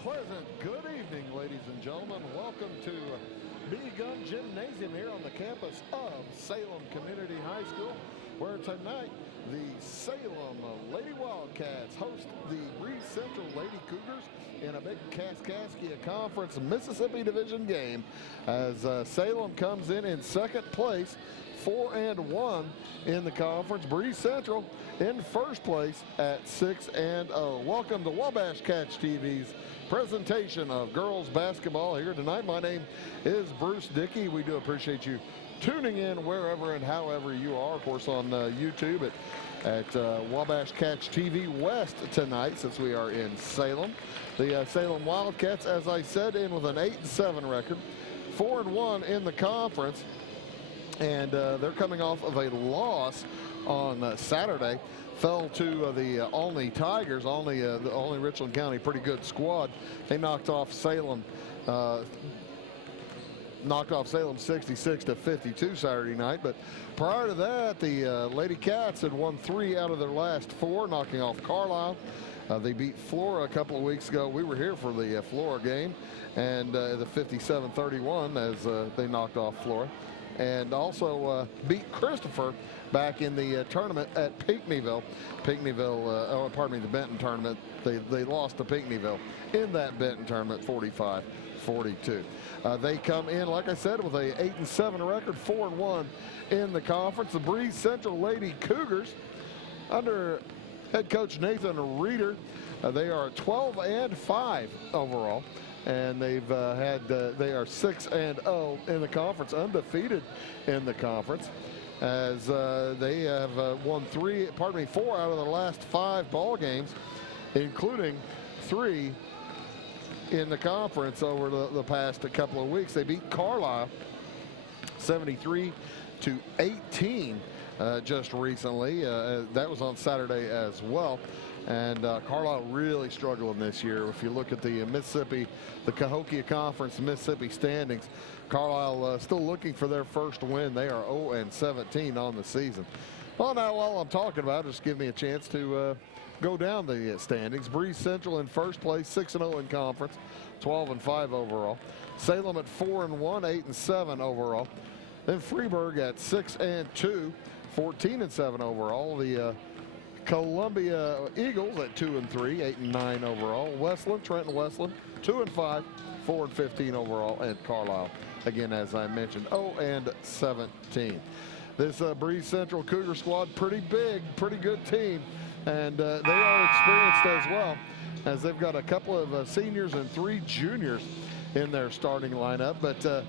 pleasant good evening, ladies and gentlemen. Welcome to B-Gun Gymnasium here on the campus of Salem Community High School, where tonight the Salem Lady Wildcats host the Breese Central Lady Cougars in a big Kaskaskia Conference Mississippi Division game as Salem comes in second place, 4-1 in the conference. Breese Central in first place at 6-0. Welcome to Wabash Cats TV's presentation of girls basketball here tonight. My name is Bruce Dickey. We do appreciate you tuning in wherever and however you are. Of course, on YouTube at Wabash Cats TV West tonight, since we are in Salem. The Salem Wildcats, as I said, in with an 8-7 record, 4-1 in the conference. And they're coming off of a loss on Saturday. Fell to the Olney Tigers, the Olney Richland County, pretty good squad. They knocked off Salem 66-52 Saturday night. But prior to that, the Lady Cats had won 3 out of their last 4, knocking off Carlisle. They beat Flora a couple of weeks ago. We were here for the Flora game, and the 57-31 as they knocked off Flora. And also beat Christopher back in the tournament at Pinckneyville. The Benton tournament. They lost to Pinckneyville in that Benton tournament, 45-42. They come in, like I said, with a 8-7 record, 4-1 in the conference. The Breese Central Lady Cougars, under head coach Nathan Reeder, they are 12-5 overall. And they are 6-0 in the conference, undefeated in the conference, as they have won 4 out of the last 5 ball games, including 3 in the conference over the past couple of weeks. They beat Carlisle 73-18 just recently. That was on Saturday as well. And Carlisle really struggling this year. If you look at the Cahokia Conference Mississippi standings, Carlisle still looking for their first win. They are 0-17 on the season. Well, now while I'm talking about it, just give me a chance to go down the standings. Breese Central in first place, 6-0 in conference, 12-5 overall. Salem at 4-1, 8-7 overall. Then Freeburg at 6-2, 14-7 overall. The Columbia Eagles at 2-3, 8-9 overall. Trenton Westland, 2-5, 4-15 overall. And Carlisle, again, as I mentioned, 0-17. This Breese Central Cougar squad, pretty big, pretty good team. And they are experienced as well, as they've got a couple of seniors and 3 juniors in their starting lineup. But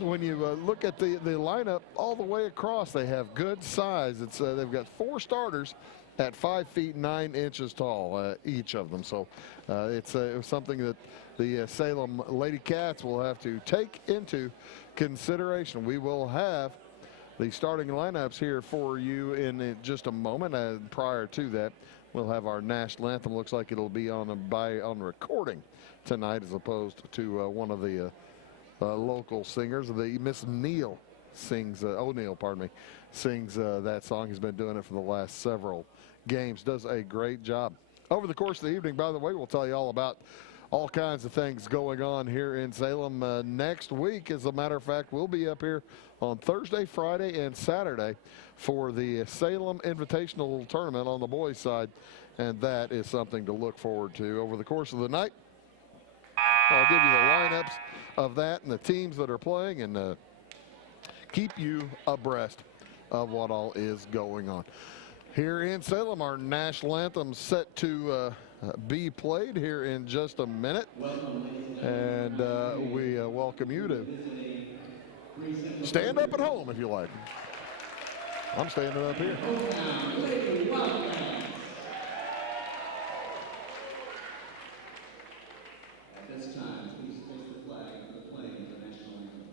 when you look at the lineup all the way across, they have good size. They've got 4 starters at 5 feet 9 inches tall, each of them. So it's something that the Salem Lady Cats will have to take into consideration. We will have the starting lineups here for you in just a moment. Prior to that, we'll have our national anthem. Looks like it'll be on recording tonight, as opposed to one of the local singers. The Miss O'Neill sings that song. He's been doing it for the last several games. Does a great job. Over the course of the evening, by the way, we'll tell you all about all kinds of things going on here in Salem. Next week, as a matter of fact, we'll be up here on Thursday, Friday, and Saturday for the Salem Invitational Tournament on the boys' side, and that is something to look forward to. Over the course of the night, I'll give you the lineups of that and the teams that are playing, and keep you abreast of what all is going on. Here in Salem, our national anthem set to be played here in just a minute. And we welcome you to stand up at home if you like. I'm standing up here. At this time, please place the flag for the playing of the national anthem.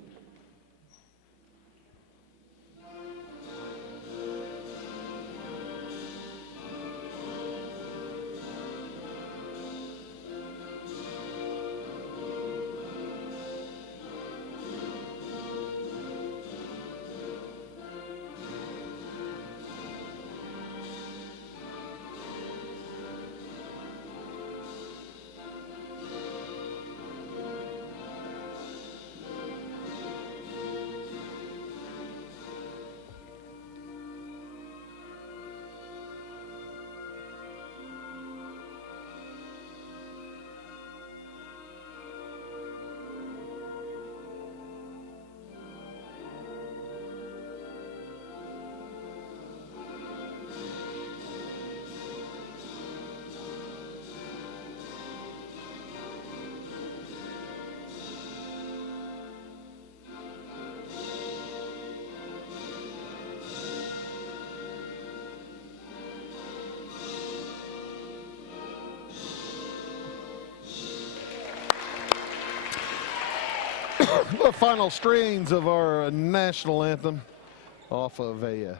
The final strains of our national anthem off of a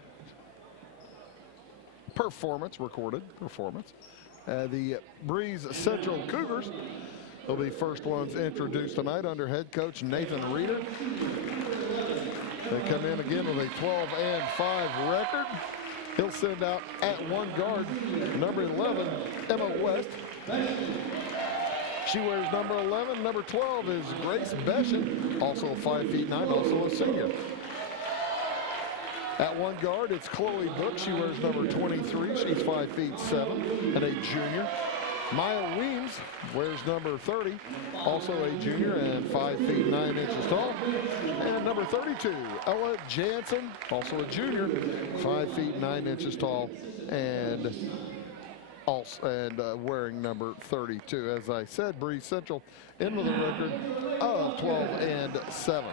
recorded performance. The Breese Central Cougars will be first ones introduced tonight under head coach Nathan Reeder. They come in again with a 12-5 record. He'll send out at one guard, number 11, Emma West. She wears number 11. Number 12 is Grace Beshin, also 5'9", also a senior. At one guard, it's Chloe Book. She wears number 23. She's 5'7" and a junior. Maya Weems wears number 30, also a junior and 5'9" tall. And number 32, Ella Jansen, also a junior, 5'9" tall, and wearing number 32. As I said, Breese Central in with a record of 12-7.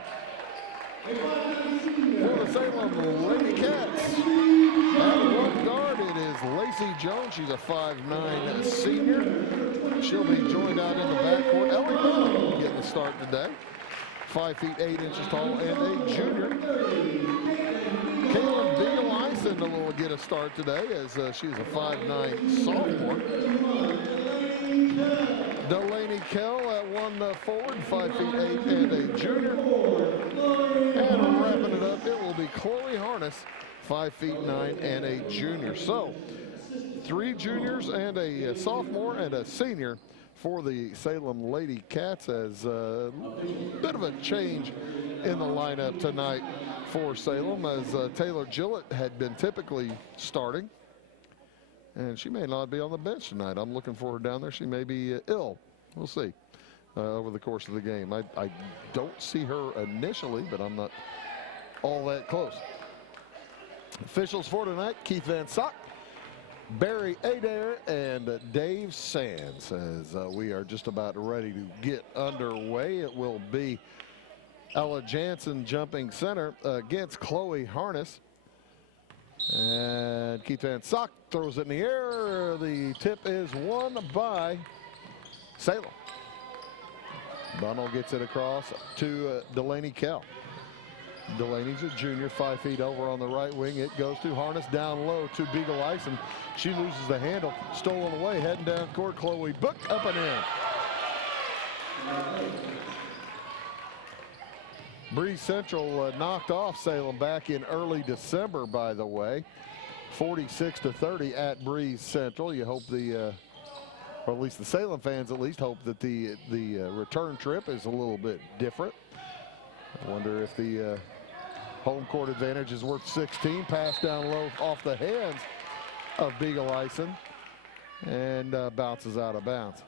For the Salem Lady Cats, at one guard it is Lacey Jones. She's a 5'9" senior. She'll be joined out in the backcourt. Ellie Bell getting the start today, 5'8" tall and a junior. Kaylin Beal-Ison will get a start today as she's a 5'9" sophomore. Delaney Kell at one forward, 5'8" and a junior. And wrapping it up, it will be Chloe Harness, 5'9" and a junior. So 3 juniors and a sophomore and a senior for the Salem Lady Cats, as a bit of a change in the lineup tonight for Salem, as Taylor Gillett had been typically starting. And she may not be on the bench tonight. I'm looking for her down there. She may be ill. We'll see over the course of the game. I don't see her initially, but I'm not all that close. Officials for tonight: Keith Van Sock, Barry Adair, and Dave Sands. As we are just about ready to get underway, it will be Ella Jansen jumping center against Chloe Harness. And Keith Van Sock throws it in the air. The tip is won by Salem. Bunnell gets it across to Delaney Kell. Delaney's a junior, 5 feet over on the right wing. It goes to Harness down low to Beagle-Ison. She loses the handle. Stolen away, heading down court. Chloe Book up and in. Breese Central knocked off Salem back in early December, by the way. 46-30 at Breese Central. You hope or at least the Salem fans at least hope that the return trip is a little bit different. I wonder if the home court advantage is worth 16. Pass down low off the hands of Beagle-Ison and bounces out of bounds.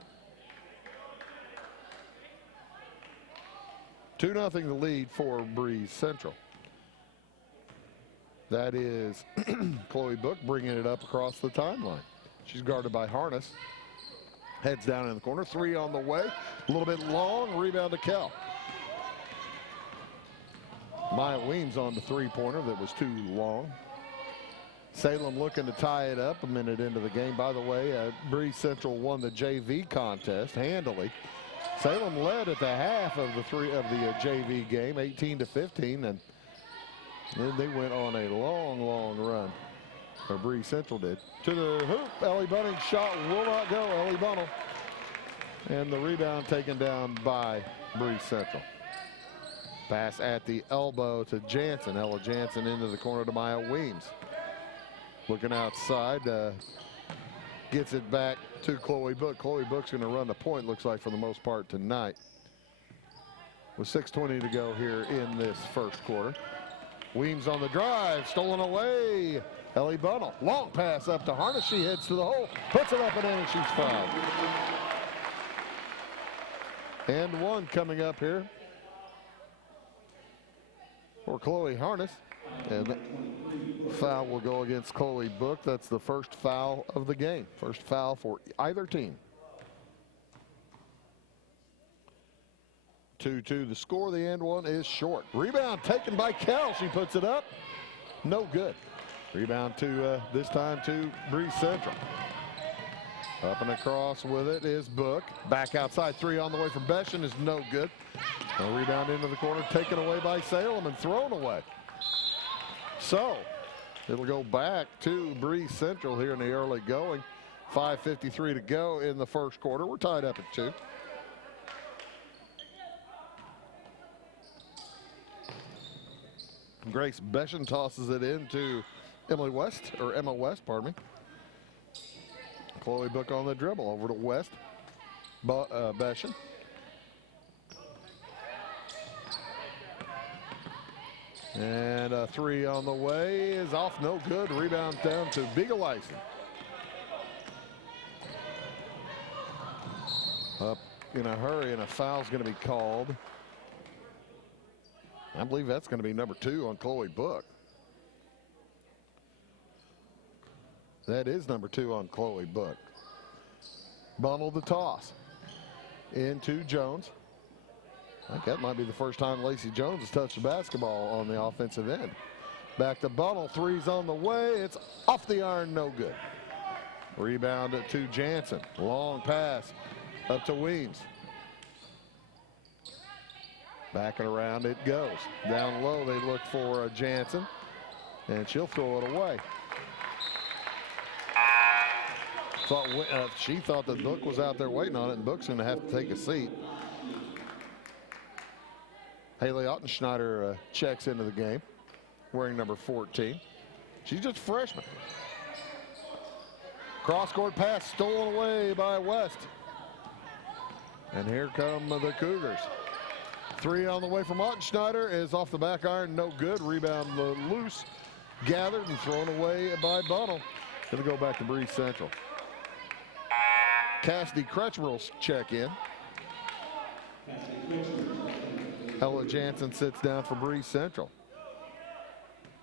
2-0 the lead for Breese Central. That is Chloe Book bringing it up across the timeline. She's guarded by Harness. Heads down in the corner. 3 on the way. A little bit long. Rebound to Kell. Maya Weems on the 3-pointer that was too long. Salem looking to tie it up a minute into the game. By the way, Breese Central won the JV contest handily. Salem led at the half of the JV game, 18-15, and then they went on a long run. Or Breese Central did. To the hoop, Ellie Bunning's shot will not go. Ellie Bunnell, and the rebound taken down by Breese Central. Pass at the elbow to Jansen. Ella Jansen into the corner to Maya Weems. Looking outside, gets it back to Chloe Book. Chloe Book's going to run the point, looks like, for the most part tonight. With 6:20 to go here in this first quarter. Weems on the drive, stolen away. Ellie Bunnell, long pass up to Harness. She heads to the hole, puts it up and in, and she's fouled. And one coming up here for Chloe Harness. And the foul will go against Chloe Book. That's the first foul of the game. First foul for either team. 2-2 the score. The end one is short. Rebound taken by Kell. She puts it up. No good. Rebound to this time to Breese Central. Up and across with it is Book. Back outside, 3 on the way from Beshin is no good. A rebound into the corner, taken away by Salem and thrown away. So it'll go back to Breese Central here in the early going. 5:53 to go in the first quarter. We're tied up at 2. Grace Beshan tosses it into Emma West, pardon me. Chloe Book on the dribble over to West. Beshan. And a 3 on the way is off, no good. Rebound down to Biegeleisen. Up in a hurry, and a foul's going to be called. I believe that's going to be number 2 on Chloe Book. That is number 2 on Chloe Book. Bundled the toss into Jones. I think that might be the first time Lacey Jones has touched the basketball on the offensive end. Back to Bunnell, 3's on the way. It's off the iron, no good. Rebound to Jansen. Long pass up to Weems. Back and around it goes. Down low, they look for Jansen, and she'll throw it away. She thought that Book was out there waiting on it, and Book's going to have to take a seat. Haley Ottenschneider checks into the game, wearing number 14. She's just a freshman. Cross-court pass stolen away by West. And here come the Cougars. 3 on the way from Ottenschneider is off the back iron, no good. Rebound loose, gathered and thrown away by Bunnell. It'll go back to Breese Central. Cassidy Kretschmer will check in. Ella Jansen sits down for Breese Central.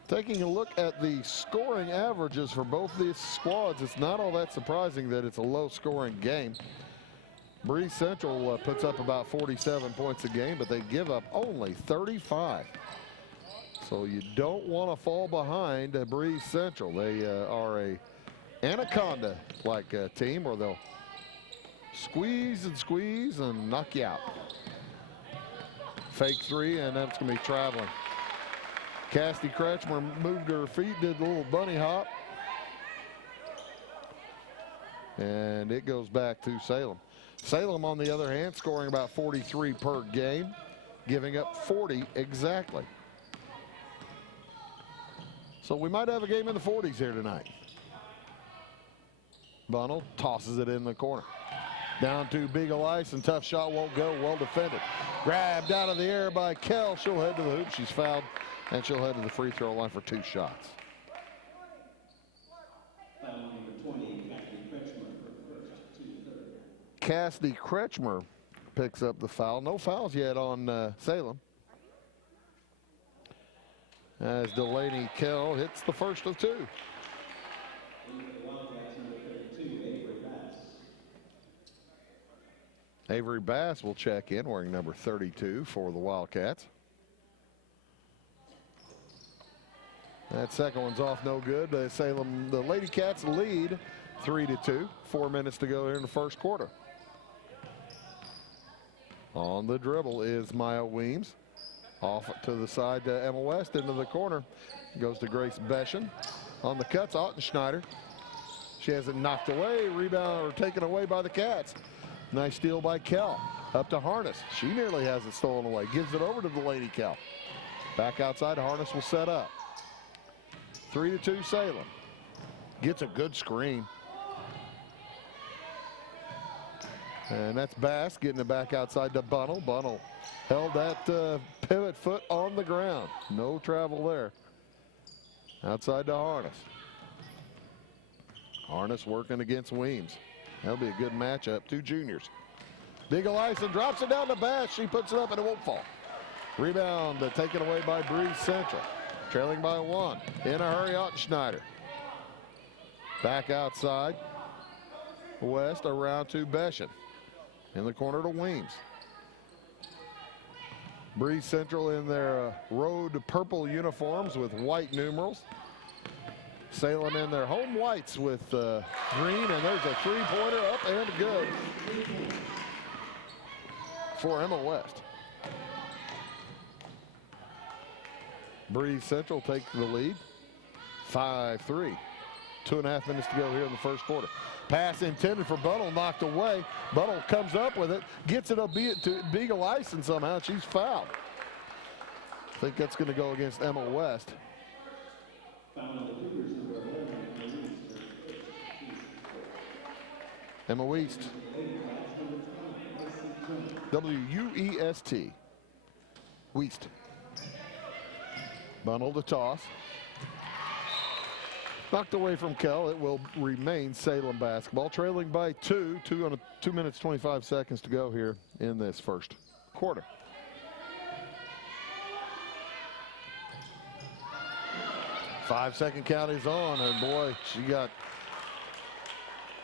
Taking a look at the scoring averages for both these squads, it's not all that surprising that it's a low-scoring game. Breese Central puts up about 47 points a game, but they give up only 35. So you don't want to fall behind Breese Central. They are a anaconda-like team where they'll squeeze and knock you out. Fake 3, and that's going to be traveling. Cassidy Kretschmer moved her feet, did a little bunny hop. And it goes back to Salem. Salem, on the other hand, scoring about 43 per game, giving up 40 exactly. So we might have a game in the 40s here tonight. Bunnell tosses it in the corner. Down to Biegeleisen, tough shot won't go, well defended. Grabbed out of the air by Kell. She'll head to the hoop. She's fouled, and she'll head to the free throw line for 2 shots. Cassidy Kretschmer picks up the foul. No fouls yet on Salem. As Delaney Kell hits the first of 2. Avery Bass will check in, wearing number 32 for the Wildcats. That second one's off, no good. Salem, the Lady Cats lead 3-2. 4 minutes to go here in the first quarter. On the dribble is Maya Weems. Off to the side to Emma West, into the corner. Goes to Grace Beshan. On the cuts, Ottenschneider. She has it knocked away, rebound or taken away by the Cats. Nice steal by Kell. Up to Harness. She nearly has it stolen away. Gives it over to the Lady Kell. Back outside, Harness will set up. 3-2 Salem. Gets a good screen. And that's Bass getting it back outside to Bunnell. Bunnell held that pivot foot on the ground. No travel there. Outside to Harness. Harness working against Weems. That'll be a good matchup. 2 juniors. Biegeleisen drops it down to Bass. She puts it up and it won't fall. Rebound taken away by Breese Central. Trailing by 1. In a hurry, Ottenschneider. Back outside. West around to Beshan. In the corner to Weems. Breese Central in their road purple uniforms with white numerals. Salem in their home whites with green, and there's a 3-pointer up and good for Emma West. Breese Central take the lead, 5-3. 2.5 minutes to go here in the first quarter. Pass intended for Bunnell, knocked away. Bunnell comes up with it, gets it up to Beagle Ison somehow. She's fouled. I think that's going to go against Emma West. Emma West. W-U-E-S-T. West. Bunnell to toss. Knocked away from Kell. It will remain Salem basketball. Trailing by 2 minutes, 25 seconds to go here in this first quarter. Five-second count is on, and boy, she got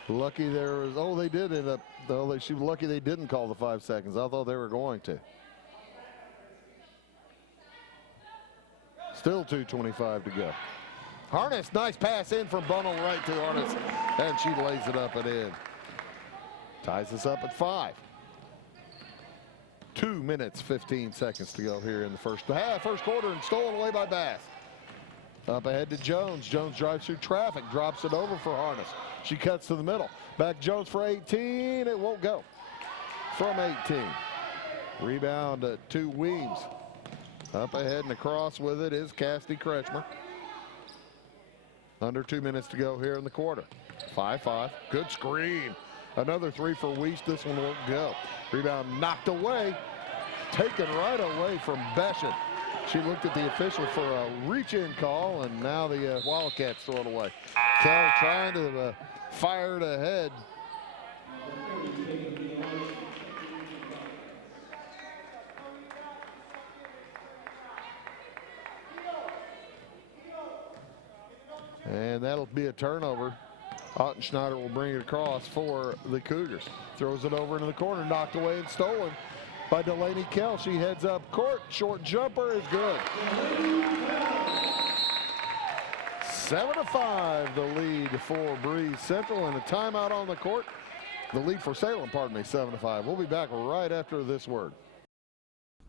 lucky there was, oh, they did end up, though, she was lucky they didn't call the 5 seconds. I thought they were going to. Still 2:25 to go. Harness, nice pass in from Bunnell right to Harness, and she lays it up and in. Ties us up at 5. 2 minutes, 15 seconds to go here in the first quarter, and stolen away by Bass. Up ahead to Jones. Jones drives through traffic, drops it over for Harness. She cuts to the middle. Back Jones for 18. It won't go. From 18. Rebound to Weems. Up ahead and across with it is Cassidy Kretschmer. Under 2 minutes to go here in the quarter. 5-5. Good screen. Another three for Weiss. This one won't go. Rebound knocked away. Taken right away from Beshan. She looked at the official for a reach-in call, and now the Wildcats throw it away. Kell trying to fire it ahead. And that'll be a turnover. Ottenschneider will bring it across for the Cougars. Throws it over into the corner, knocked away and stolen by Delaney Kell. She heads up court. Short jumper is good. 7-5 the lead for Breese Central, and a timeout on the court. The lead for Salem, 7-5. We'll be back right after this word.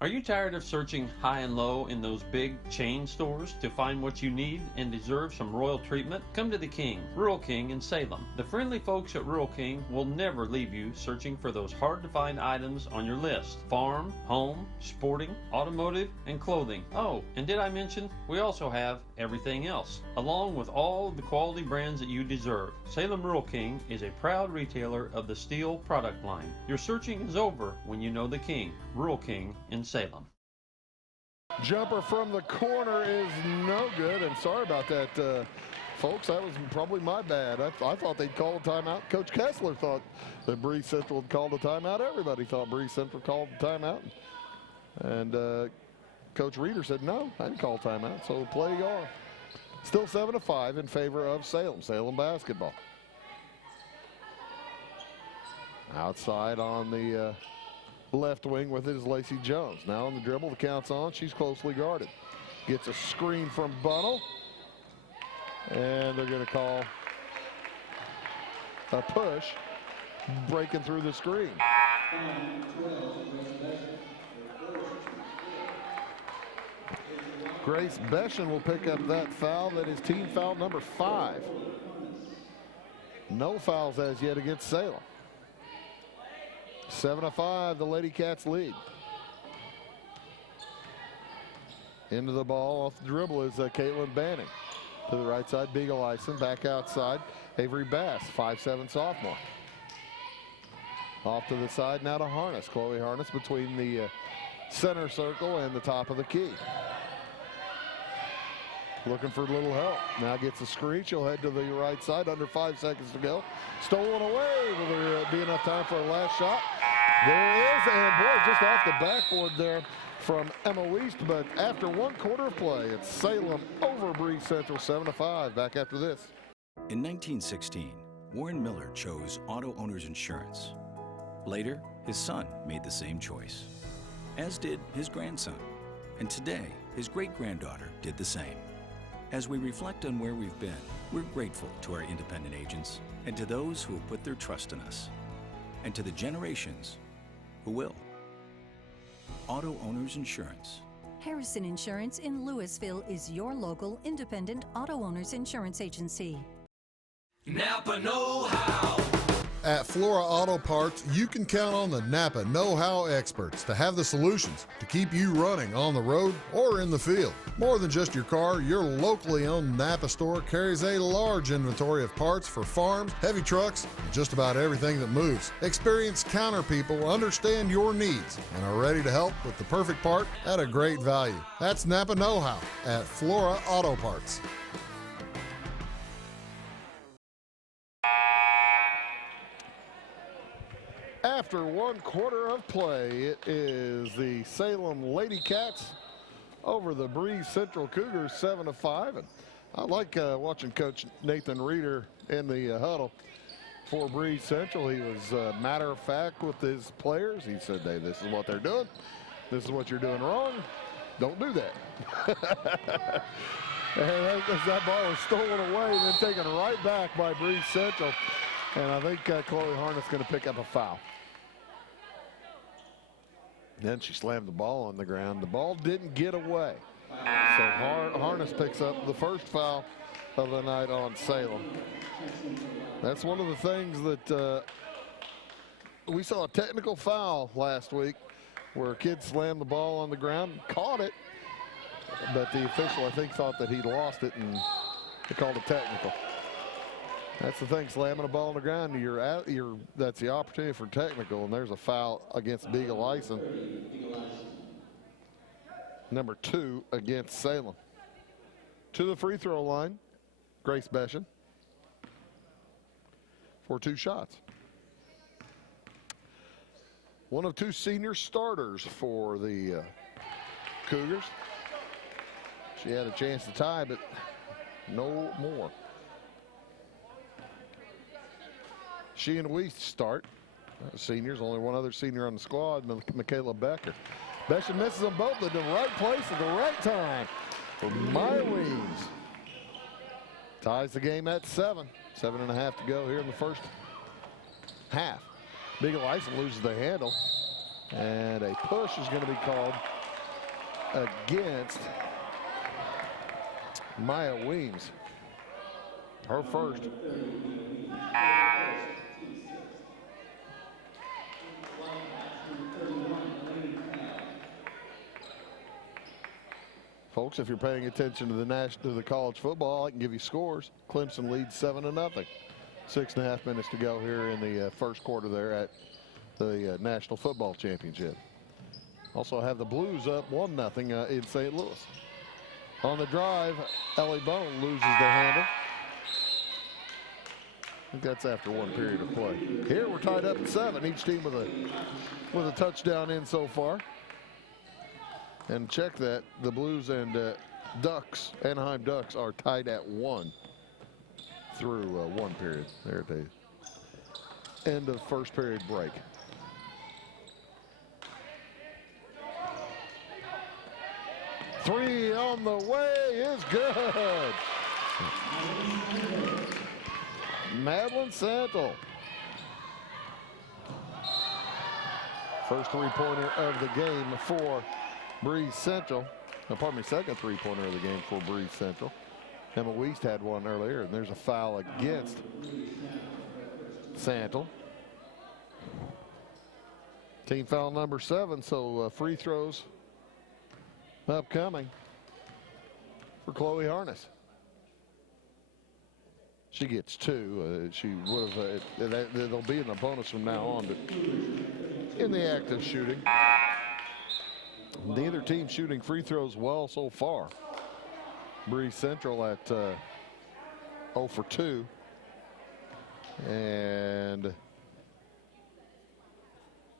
Are you tired of searching high and low in those big chain stores to find what you need and deserve some royal treatment? Come to the King, Rural King in Salem. The friendly folks at Rural King will never leave you searching for those hard-to-find items on your list. Farm, home, sporting, automotive, and clothing. Oh, and did I mention we also have everything else, along with all the quality brands that you deserve. Salem Rural King is a proud retailer of the steel product line. Your searching is over when you know the King, Rural King in Salem. Jumper from the corner is no good, and sorry about that, folks. That was probably my bad. I thought they'd call a timeout. Coach Kessler thought that Breese Central had called a timeout. Everybody thought Breese Central called a timeout. And Coach Reeder said, no, I didn't call a timeout. So the play on. Still 7-5 in favor of Salem. Salem basketball. Outside on the left wing with it is Lacey Jones. Now on the dribble, the count's on. She's closely guarded. Gets a screen from Bunnell. And they're going to call a push, breaking through the screen. Grace Beshan will pick up that foul. That is team foul number 5. No fouls as yet against Salem. 7-5, the Lady Cats lead. Into the ball, off the dribble is Caitlin Banning. To the right side, Beagle Ison. Back outside, Avery Bass, 5'7" sophomore. Off to the side, now to Harness. Chloe Harness between the center circle and the top of the key. Looking for a little help. Now gets a screen. She'll head to the right side. Under 5 seconds to go. Stolen away. Will there be enough time for a last shot? There is, and boy, just off the backboard there from Emma West. But after 1 quarter of play, it's Salem over Breese Central, 7-5. Back after this. In 1916, Warren Miller chose Auto Owners Insurance. Later, his son made the same choice, as did his grandson. And today, his great-granddaughter did the same. As we reflect on where we've been, we're grateful to our independent agents and to those who have put their trust in us, and to the generations who will. Auto Owners Insurance. Harrison Insurance in Louisville is your local independent auto owners insurance agency. Napa know-how. At Flora Auto Parts, you can count on the Napa know-how experts to have the solutions to keep you running on the road or in the field. More than just your car, your locally owned Napa store carries a large inventory of parts for farms, heavy trucks, and just about everything that moves. Experienced counter people understand your needs and are ready to help with the perfect part at a great value. That's Napa know-how at Flora Auto Parts. After 1 quarter of play, it is the Salem Lady Cats over the Breese Central Cougars 7-5. And I like watching Coach Nathan Reeder in the huddle for Breese Central. He was matter of fact with his players. He said, hey, this is what they're doing. This is what you're doing wrong. Don't do that. And that ball was stolen away and then taken right back by Breese Central. And I think Chloe Harness is going to pick up a foul. Then she slammed the ball on the ground. The ball didn't get away. So Harness picks up the first foul of the night on Salem. That's one of the things that we saw a technical foul last week where a kid slammed the ball on the ground, caught it, but the official, I think, thought that he lost it and they called it technical. That's the thing, slamming a ball on the ground, that's the opportunity for technical, and there's a foul against Beagle Ison. Number 2 against Salem. To the free throw line, Grace Beshan for 2 shots. One of 2 senior starters for the Cougars. She had a chance to tie, but no more. She and we start. Seniors, only one other senior on the squad, Michaela Becker. Beshan misses them both at the right place at the right time for Maya Weems. Ties the game at 7. 7.5 to go here in the first half. Beagle Ison loses the handle, and a push is going to be called against Maya Weems. Her first. Folks, if you're paying attention to the college football, I can give you scores. Clemson leads 7-0. 6.5 minutes to go here in the first quarter there at the National Football Championship. Also have the Blues up 1-0 in St. Louis. On the drive, Ellie Bone loses the handle. I think that's after 1 period of play. Here we're tied up at 7. Each team with a touchdown in so far. And check that, the Blues and Anaheim Ducks are tied at 1 through 1 period. There at the end of first period break. Three on the way is good. Madeline Santel. First 3-pointer of the game for Breese Central. Second 3-pointer of the game for Breese Central. Emma Wiest had one earlier, and there's a foul against Santel. Team foul number 7, so free throws upcoming for Chloe Harness. She gets 2. She would have, it'll be in the bonus from now on, but in the act of shooting. Neither team shooting free throws well so far. Breese Central at 0 for 2. And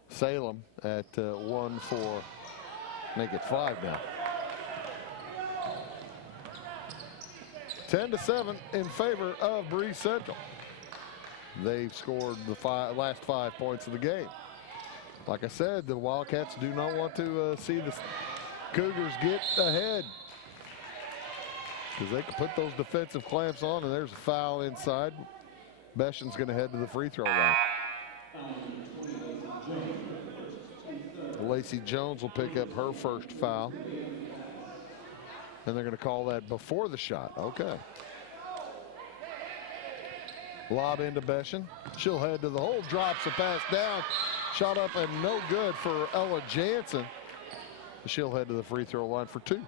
Salem at 1 for, make it 5 now. 10-7 in favor of Breese Central. They've scored the last 5 points of the game. Like I said, the Wildcats do not want to see the Cougars get ahead, because they can put those defensive clamps on, and there's a foul inside. Beshan's going to head to the free throw line. Lacey Jones will pick up her first foul. And they're going to call that before the shot. Okay. Lob into Beshan. She'll head to the hole, drops the pass down. Shot up and no good for Ella Jansen. She'll head to the free throw line for 2.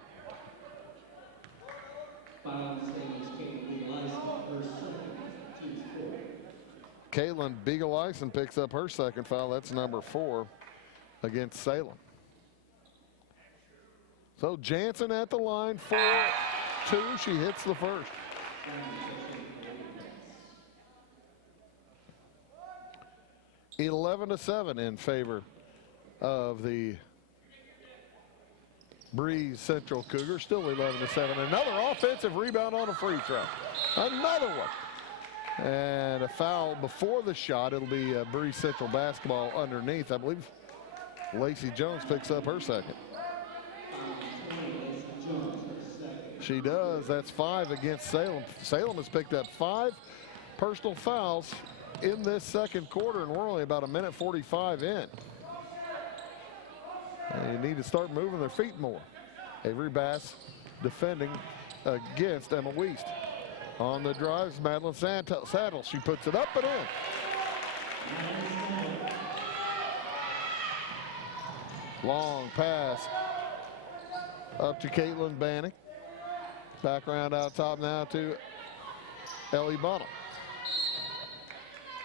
Caitlin Beagle-Eisen picks up her second foul. That's number 4 against Salem. So Jansen at the line for 2. She hits the first. (11-7) in favor of the Breese Central Cougars. Still 11-7. Another offensive rebound on a free throw. Another one. And a foul before the shot. It'll be Breese Central basketball underneath. I believe Lacey Jones picks up her second. She does. That's 5 against Salem. Salem has picked up 5 personal fouls in this second quarter, and we're only about 1:45 in. And you need to start moving their feet more. Avery Bass defending against Emma Wiest. On the drives, Madeline Saddle. She puts it up and in. Long pass up to Caitlin Banning. Back around out top now to Ellie Bunnell.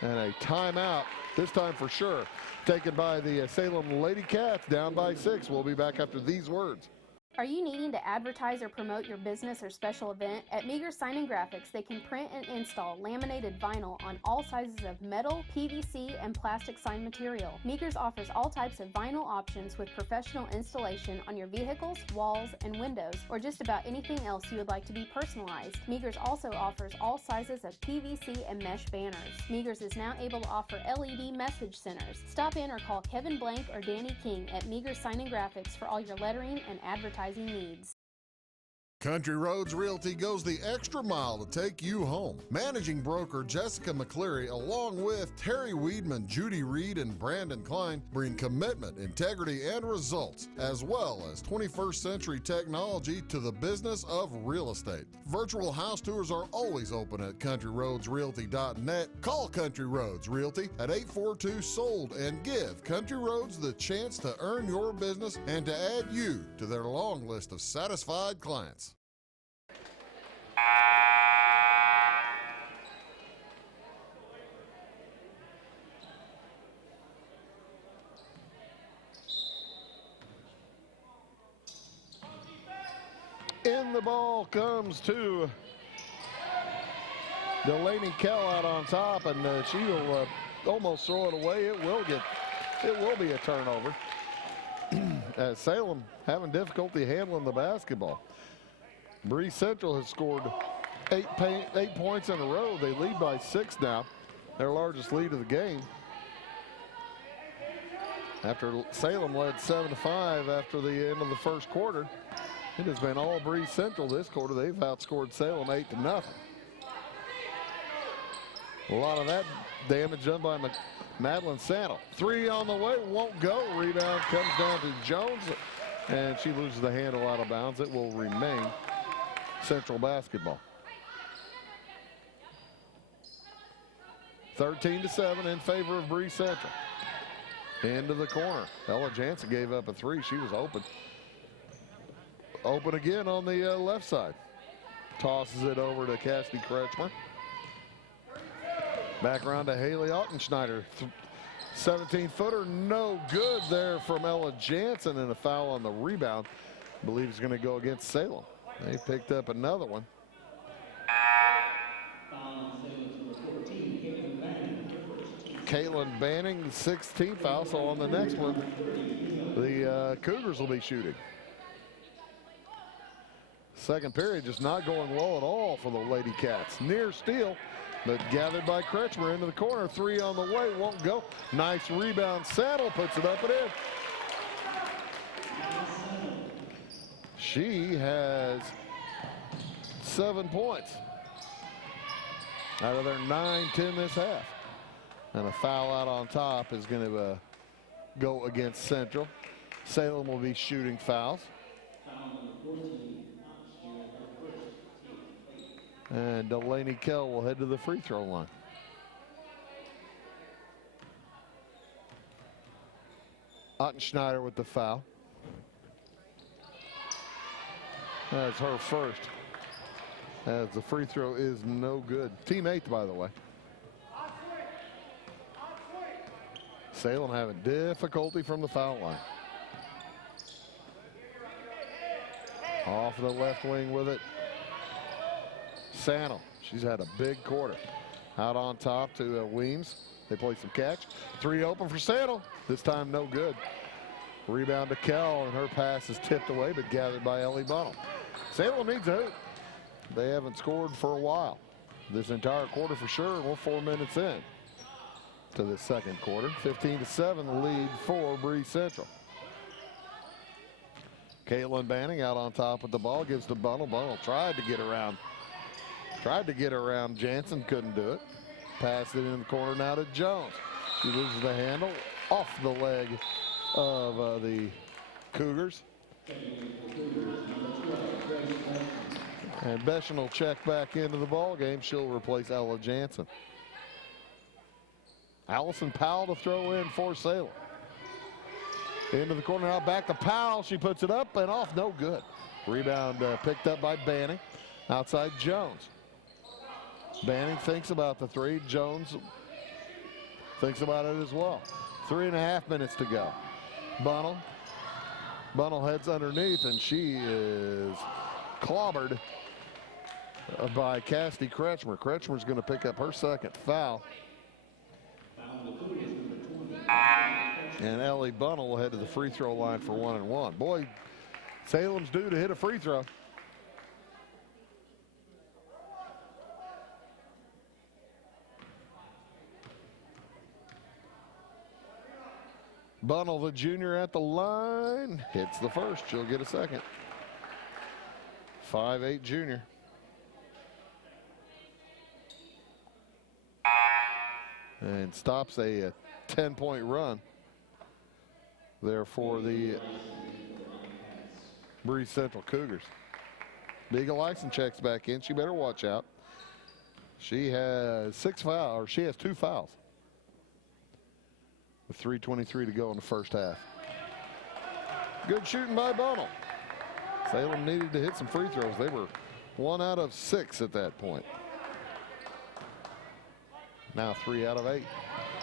And a timeout, this time for sure, taken by the Salem Lady Cats, down by 6. We'll be back after these words. Are you needing to advertise or promote your business or special event? At Meager Sign and Graphics, they can print and install laminated vinyl on all sizes of metal, PVC, and plastic sign material. Meagers offers all types of vinyl options with professional installation on your vehicles, walls, and windows, or just about anything else you would like to be personalized. Meagers also offers all sizes of PVC and mesh banners. Meagers is now able to offer LED message centers. Stop in or call Kevin Blank or Danny King at Meager Sign and Graphics for all your lettering and advertising needs. Country Roads Realty goes the extra mile to take you home. Managing broker Jessica McCleary, along with Terry Weedman, Judy Reed, and Brandon Klein, bring commitment, integrity, and results, as well as 21st century technology to the business of real estate. Virtual house tours are always open at countryroadsrealty.net. Call Country Roads Realty at 842-SOLD and give Country Roads the chance to earn your business and to add you to their long list of satisfied clients. In the ball comes to Delaney Kell out on top, and she will almost throw it away. It will be a turnover. As Salem having difficulty handling the basketball. Breese Central has scored 8 points in a row. They lead by 6 now, their largest lead of the game. After Salem led 7-5 after the end of the first quarter, it has been all Breese Central this quarter. They've outscored Salem 8-0. A lot of that damage done by Madeline Saddle. 3 on the way, won't go. Rebound comes down to Jones, and she loses the handle out of bounds. It will remain Central basketball. 13-7 in favor of Breese Central. Into the corner. Ella Jansen gave up a 3. She was open. Open again on the left side. Tosses it over to Cassidy Kretschmer. Back around to Haley Ottenschneider. 17-footer, no good there from Ella Jansen, and a foul on the rebound. I believe it's going to go against Salem. They picked up another one. Caitlin Banning, 16th foul. So on the next one, the Cougars will be shooting. Second period just not going well at all for the Lady Cats. Near steal, but gathered by Kretschmer into the corner. 3 on the way, won't go. Nice rebound. Saddle puts it up and in. She has 7 points out of their 9-10 this half. And a foul out on top is going to go against Central. Salem will be shooting fouls. And Delaney Kell will head to the free throw line. Ottenschneider with the foul. That's her first. As the free throw is no good. Team 8th, by the way. Salem having difficulty from the foul line. Off the left wing with it. Sano, she's had a big quarter. Out on top to Weems. They play some catch. 3 open for Sano. This time no good. Rebound to Kell, and her pass is tipped away, but gathered by Ellie Bunnell. Salem needs a hoop. They haven't scored for a while. This entire quarter for sure, and we're 4 minutes in to the second quarter. 15-7 lead for Breese Central. Caitlin Banning out on top with the ball, gives to Bunnell. Bunnell tried to get around Jansen, couldn't do it. Passed it in the corner now to Jones. She loses the handle off the leg of the Cougars. And Beschen will check back into the ball game. She'll replace Ella Jansen. Allison Powell to throw in for Salem. Into the corner, now back to Powell. She puts it up and off, no good. Rebound picked up by Banning. Outside Jones. Banning thinks about the three. Jones thinks about it as well. 3.5 minutes to go. Bunnell heads underneath, and she is clobbered by Cassidy Kretschmer. Kretschmer's going to pick up her second foul. And Ellie Bunnell will head to the free throw line for 1-1. Boy, Salem's due to hit a free throw. Bunnell, the junior, at the line, hits the first. She'll get a second. 5'8" junior. And stops a 10-point run there for the Breese Central Cougars. Big Eliason checks back in. She better watch out. She has 2 fouls. With 3:23 to go in the first half. Good shooting by Bunnell. Salem needed to hit some free throws. They were 1 out of 6 at that point. Now 3 out of 8.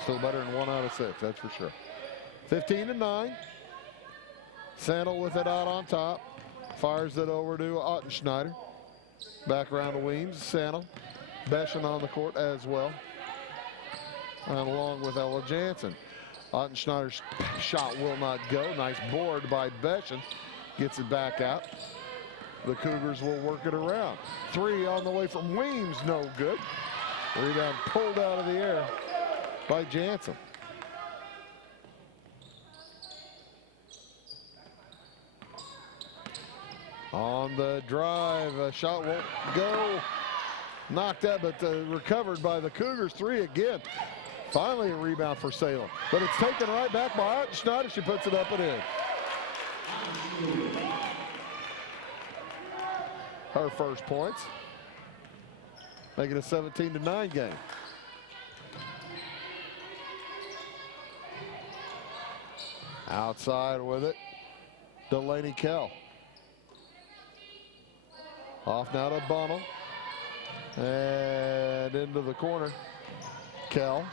Still better than 1 out of 6, that's for sure. 15-9. Sandel with it out on top. Fires it over to Ottenschneider. Back around to Weems. Sandel. Beschen on the court as well. And along with Ella Jansen. Ottenschneider's shot will not go. Nice board by Beschen. Gets it back out. The Cougars will work it around. 3 on the way from Weems, no good. Rebound pulled out of the air by Jansen. On the drive, a shot won't go. Knocked out, but recovered by the Cougars. 3 again. Finally a rebound for Salem, but it's taken right back by Ottenschneider. She puts it up and in. Her first points. Make it a 17-9 game. Outside with it, Delaney Kell. Off now to Bunnell. And into the corner, Kell.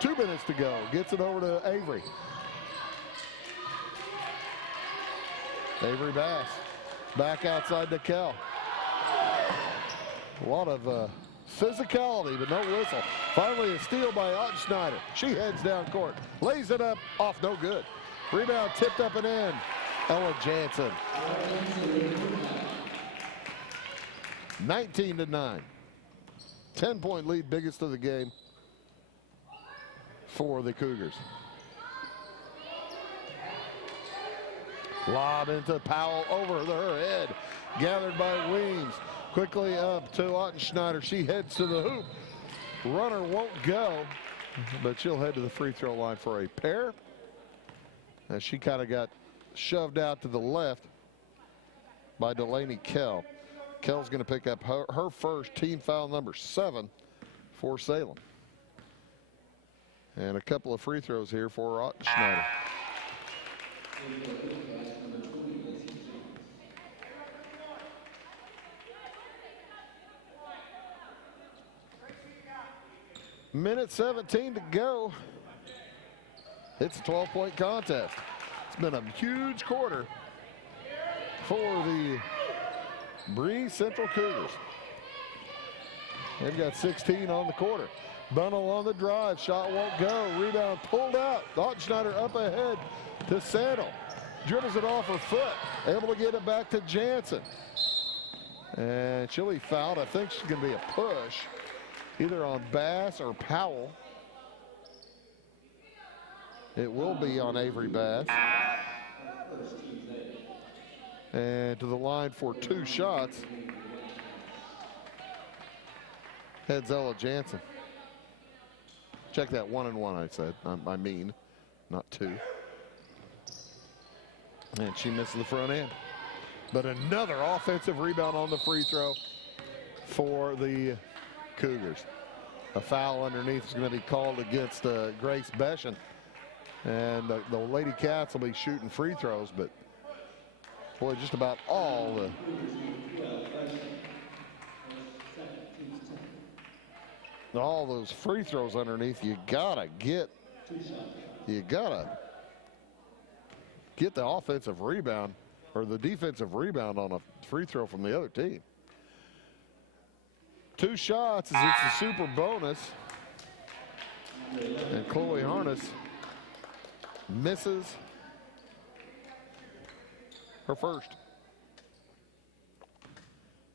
2 minutes to go. Gets it over to Avery. Avery Bass. Back outside to Kell. A lot of physicality, but no whistle. Finally a steal by Ottenschneider. She heads down court. Lays it up. Off, no good. Rebound tipped up and in. Ella Jansen. 19-9. 10-point lead, biggest of the game for the Cougars. Lob into Powell over her head. Gathered by Weems. Quickly up to Ottenschneider. She heads to the hoop. Runner won't go, but she'll head to the free throw line for a pair. As she kind of got shoved out to the left by Delaney Kell. Kell's going to pick up her first team foul number 7 for Salem. And a couple of free throws here for Schneider. Minute 17 to go. It's a 12-point contest. It's been a huge quarter for the Breese Central Cougars. They've got 16 on the quarter. Bunnell on the drive, shot won't go. Rebound pulled out. Schneider up ahead to Sandel. Dribbles it off her foot. Able to get it back to Jansen. And she'll be fouled. I think she's going to be a push, either on Bass or Powell. It will be on Avery Bass. And to the line for 2 shots, heads Ella Jansen. Check that 1 and 1, I said. I mean, not 2. And she misses the front end. But another offensive rebound on the free throw for the Cougars. A foul underneath is going to be called against Grace Beshan. And the Lady Cats will be shooting free throws, but boy, just about all those free throws underneath, you gotta get the offensive rebound or the defensive rebound on a free throw from the other team. 2 shots as it's a super bonus. And Chloe Harness misses her first.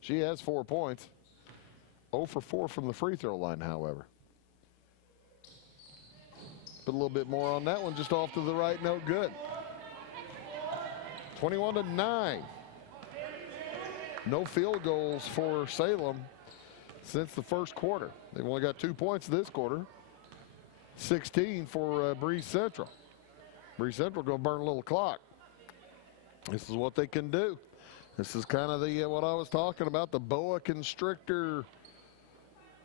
She has 4 points. 0 for 4 from the free throw line, however. Put a little bit more on that one, just off to the right, no good. 21-9. No field goals for Salem since the first quarter. They've only got 2 points this quarter. 16 for Breese Central. Breese Central going to burn a little clock. This is what they can do. This is kind of the what I was talking about, the boa constrictor.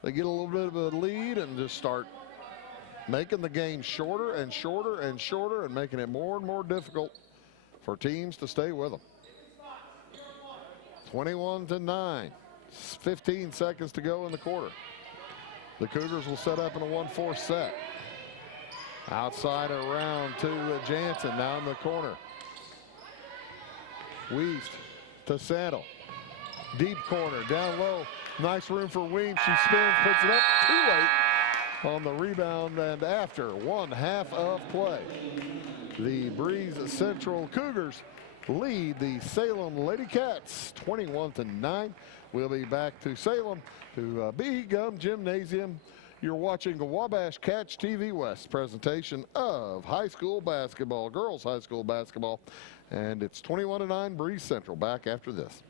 They get a little bit of a lead and just start making the game shorter and shorter and shorter and making it more and more difficult for teams to stay with them. 21-9. 15 seconds to go in the quarter. The Cougars will set up in a 1-4 set. Outside around to Jansen, now in the corner. Weast to Sandel. Deep corner, down low. Nice room for Weems. She spins, puts it up too late on the rebound, and after 1/2 of play, the Breese Central Cougars lead the Salem Lady Cats 21-9. We'll be back to Salem to B. Gum Gymnasium. You're watching the Wabash Catch TV West presentation of high school basketball, girls high school basketball, and it's 21-9 Breese Central. Back after this.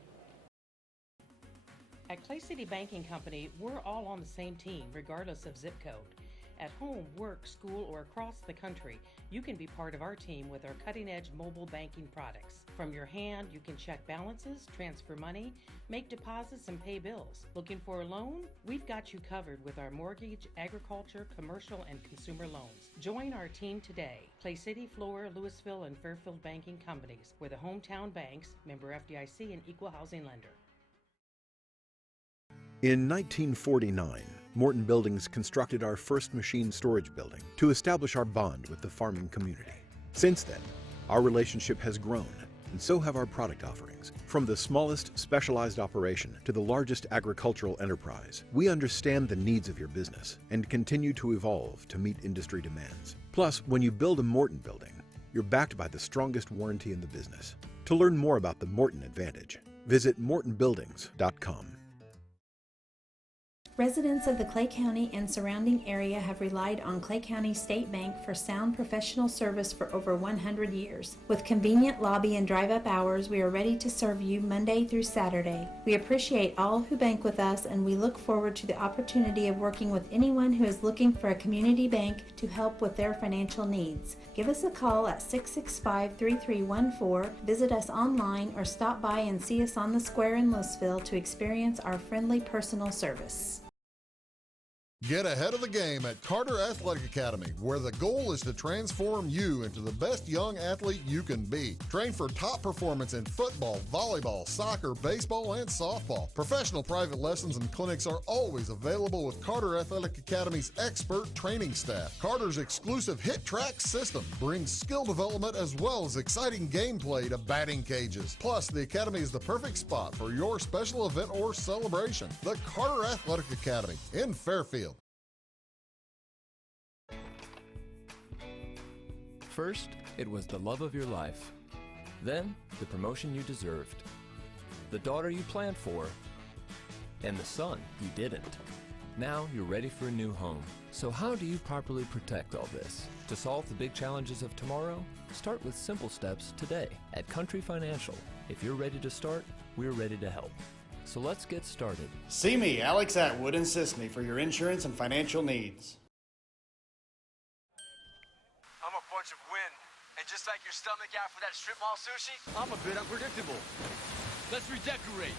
At Clay City Banking Company, we're all on the same team, regardless of zip code. At home, work, school, or across the country, you can be part of our team with our cutting-edge mobile banking products. From your hand, you can check balances, transfer money, make deposits, and pay bills. Looking for a loan? We've got you covered with our mortgage, agriculture, commercial, and consumer loans. Join our team today. Clay City, Flora, Louisville, and Fairfield Banking Companies. We're the hometown banks, member FDIC, and equal housing lender. In 1949, Morton Buildings constructed our first machine storage building to establish our bond with the farming community. Since then, our relationship has grown, and so have our product offerings. From the smallest specialized operation to the largest agricultural enterprise, we understand the needs of your business and continue to evolve to meet industry demands. Plus, when you build a Morton building, you're backed by the strongest warranty in the business. To learn more about the Morton Advantage, visit mortonbuildings.com. Residents of the Clay County and surrounding area have relied on Clay County State Bank for sound professional service for over 100 years. With convenient lobby and drive-up hours, we are ready to serve you Monday through Saturday. We appreciate all who bank with us, and we look forward to the opportunity of working with anyone who is looking for a community bank to help with their financial needs. Give us a call at 665-3314, visit us online, or stop by and see us on the square in Louisville to experience our friendly personal service. Get ahead of the game at Carter Athletic Academy, where the goal is to transform you into the best young athlete you can be. Train for top performance in football, volleyball, soccer, baseball, and softball. Professional private lessons and clinics are always available with Carter Athletic Academy's expert training staff. Carter's exclusive Hit Track system brings skill development as well as exciting gameplay to batting cages. Plus, the Academy is the perfect spot for your special event or celebration. The Carter Athletic Academy in Fairfield. First, it was the love of your life. Then, the promotion you deserved. The daughter you planned for. And the son you didn't. Now you're ready for a new home. So how do you properly protect all this? To solve the big challenges of tomorrow, start with simple steps today. At Country Financial, if you're ready to start, we're ready to help. So let's get started. See me, Alex Atwood in Sisney, for your insurance and financial needs. I'm a bunch of wind, and just like your stomach after that strip mall sushi, I'm a bit unpredictable. Let's redecorate.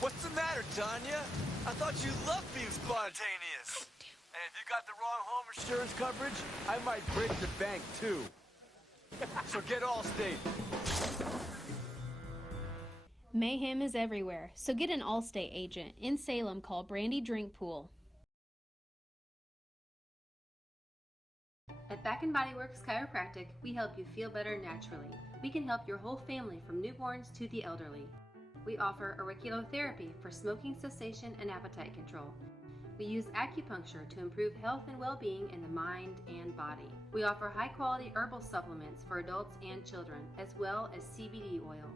What's the matter, Tanya? I thought you loved being spontaneous. And if you got the wrong home insurance coverage, I might break the bank too. So get Allstate. Mayhem is everywhere, so get an Allstate agent. In Salem, call Brandy Drinkpool. At Back & Body Works Chiropractic, we help you feel better naturally. We can help your whole family from newborns to the elderly. We offer auriculotherapy for smoking cessation and appetite control. We use acupuncture to improve health and well-being in the mind and body. We offer high-quality herbal supplements for adults and children, as well as CBD oil.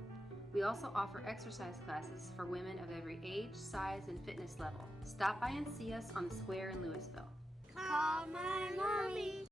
We also offer exercise classes for women of every age, size, and fitness level. Stop by and see us on the square in Louisville. Call my mommy.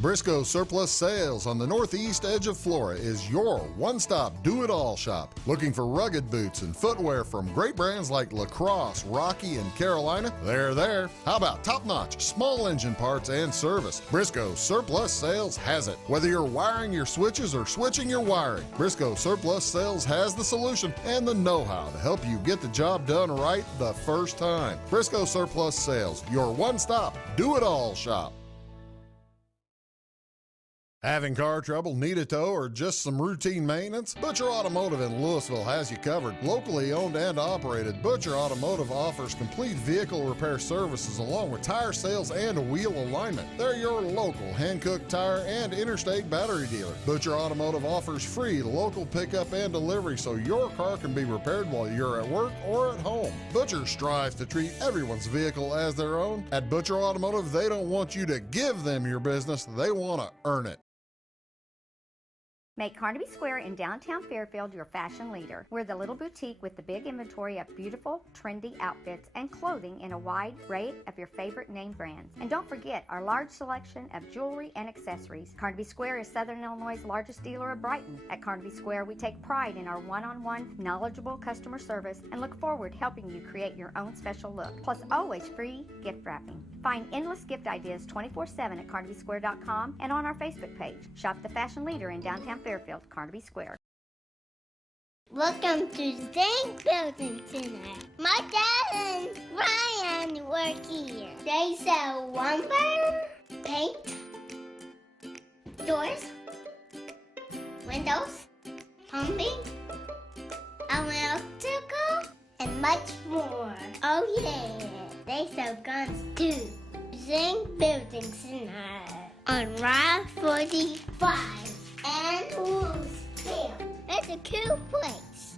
Briscoe Surplus Sales on the northeast edge of Flora is your one-stop do-it-all shop. Looking for rugged boots and footwear from great brands like Lacrosse, Rocky, and Carolina? They're there. How about top-notch small engine parts and service? Briscoe Surplus Sales has it. Whether you're wiring your switches or switching your wiring, Briscoe Surplus Sales has the solution and the know-how to help you get the job done right the first time. Briscoe Surplus Sales, your one-stop do-it-all shop. Having car trouble, need a tow, or just some routine maintenance? Butcher Automotive in Louisville has you covered. Locally owned and operated, Butcher Automotive offers complete vehicle repair services along with tire sales and wheel alignment. They're your local Hankook tire and interstate battery dealer. Butcher Automotive offers free local pickup and delivery so your car can be repaired while you're at work or at home. Butcher strives to treat everyone's vehicle as their own. At Butcher Automotive, they don't want you to give them your business, they want to earn it. Make Carnaby Square in downtown Fairfield your fashion leader. We're the little boutique with the big inventory of beautiful, trendy outfits and clothing in a wide array of your favorite name brands. And don't forget our large selection of jewelry and accessories. Carnaby Square is Southern Illinois' largest dealer of Brighton. At Carnaby Square, we take pride in our one-on-one, knowledgeable customer service and look forward to helping you create your own special look. Plus, always free gift wrapping. Find endless gift ideas 24/7 at CarnabySquare.com and on our Facebook page. Shop the fashion leader in downtown Fairfield, Carnaby Square. Welcome to Zinc Building tonight. My dad and Ryan work here. They sell lumber, paint, doors, windows, plumbing, electrical, and much more. Oh yeah, they sell guns too. Zinc Building tonight on Route 45 and Louisville. It's a cool place.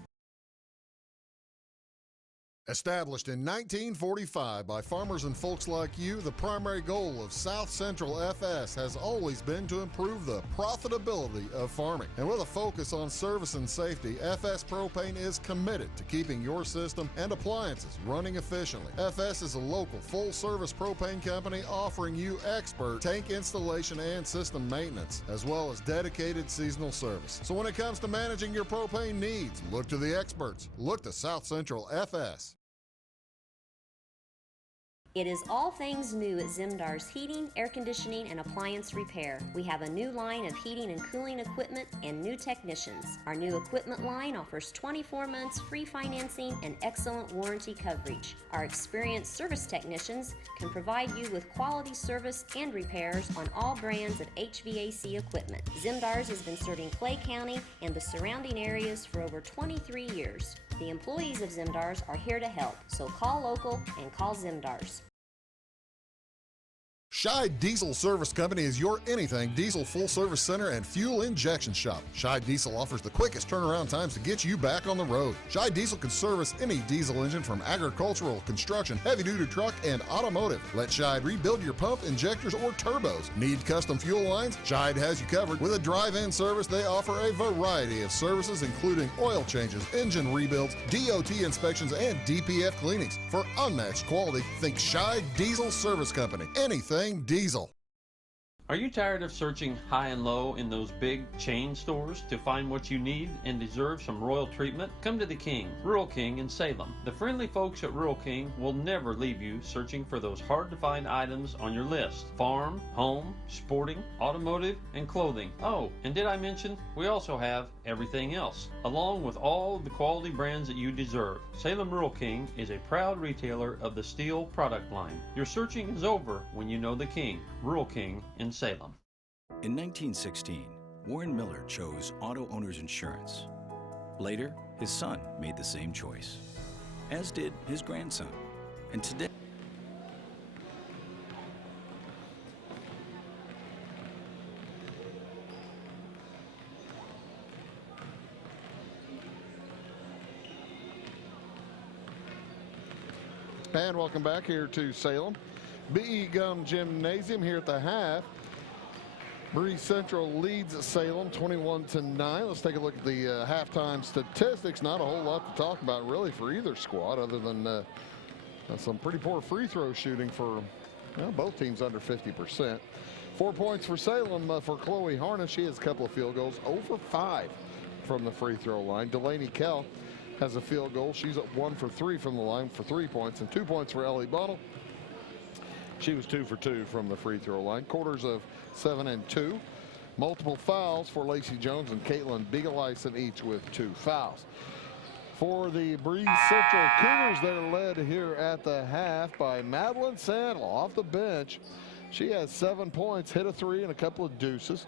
Established in 1945 by farmers and folks like you, the primary goal of South Central FS has always been to improve the profitability of farming. And with a focus on service and safety, FS Propane is committed to keeping your system and appliances running efficiently. FS is a local full-service propane company offering you expert tank installation and system maintenance, as well as dedicated seasonal service. So when it comes to managing your propane needs, look to the experts. Look to South Central FS. It is all things new at Zimdar's Heating, Air Conditioning, and Appliance Repair. We have a new line of heating and cooling equipment and new technicians. Our new equipment line offers 24 months free financing and excellent warranty coverage. Our experienced service technicians can provide you with quality service and repairs on all brands of HVAC equipment. Zimdar's has been serving Clay County and the surrounding areas for over 23 years. The employees of Zimdar's are here to help, so call local and call Zimdar's. Scheid Diesel Service Company is your anything diesel full-service center and fuel injection shop. Scheid Diesel offers the quickest turnaround times to get you back on the road. Scheid Diesel can service any diesel engine from agricultural, construction, heavy-duty truck, and automotive. Let Scheid rebuild your pump, injectors, or turbos. Need custom fuel lines? Scheid has you covered. With a drive-in service, they offer a variety of services, including oil changes, engine rebuilds, DOT inspections, and DPF cleanings. For unmatched quality, think Scheid Diesel Service Company. Anything diesel. Are you tired of searching high and low in those big chain stores to find what you need and deserve some royal treatment? Come to the King, Rural King in Salem. The friendly folks at Rural King will never leave you searching for those hard to find items on your list. Farm, home, sporting, automotive, and clothing. Oh, and did I mention we also have everything else, along with all the quality brands that you deserve. Salem Rural King is a proud retailer of the steel product line. Your searching is over when you know the King, Rural King in Salem. In 1916, Warren Miller chose Auto Owners Insurance. Later, his son made the same choice, as did his grandson. And today, And welcome back here to Salem. B.E. Gum Gymnasium here at the half. Breese Central leads Salem 21-9. Let's take a look at the halftime statistics. Not a whole lot to talk about really for either squad, other than some pretty poor free throw shooting for both teams under 50%. 4 points for Salem for Chloe Harness. She has a couple of field goals, 0 for 5 from the free throw line. Delaney Kell has a field goal. She's at 1 for 3 from the line for 3 points, and 2 points for Ellie Bunnell. She was 2 for 2 from the free throw line. Quarters of 7 and 2. Multiple fouls for Lacey Jones and Caitlin Beagleisen, each with 2 fouls. For the Breese Central Cougars, they're led here at the half by Madeline Sandel off the bench. She has 7 points, hit a 3 and a couple of deuces.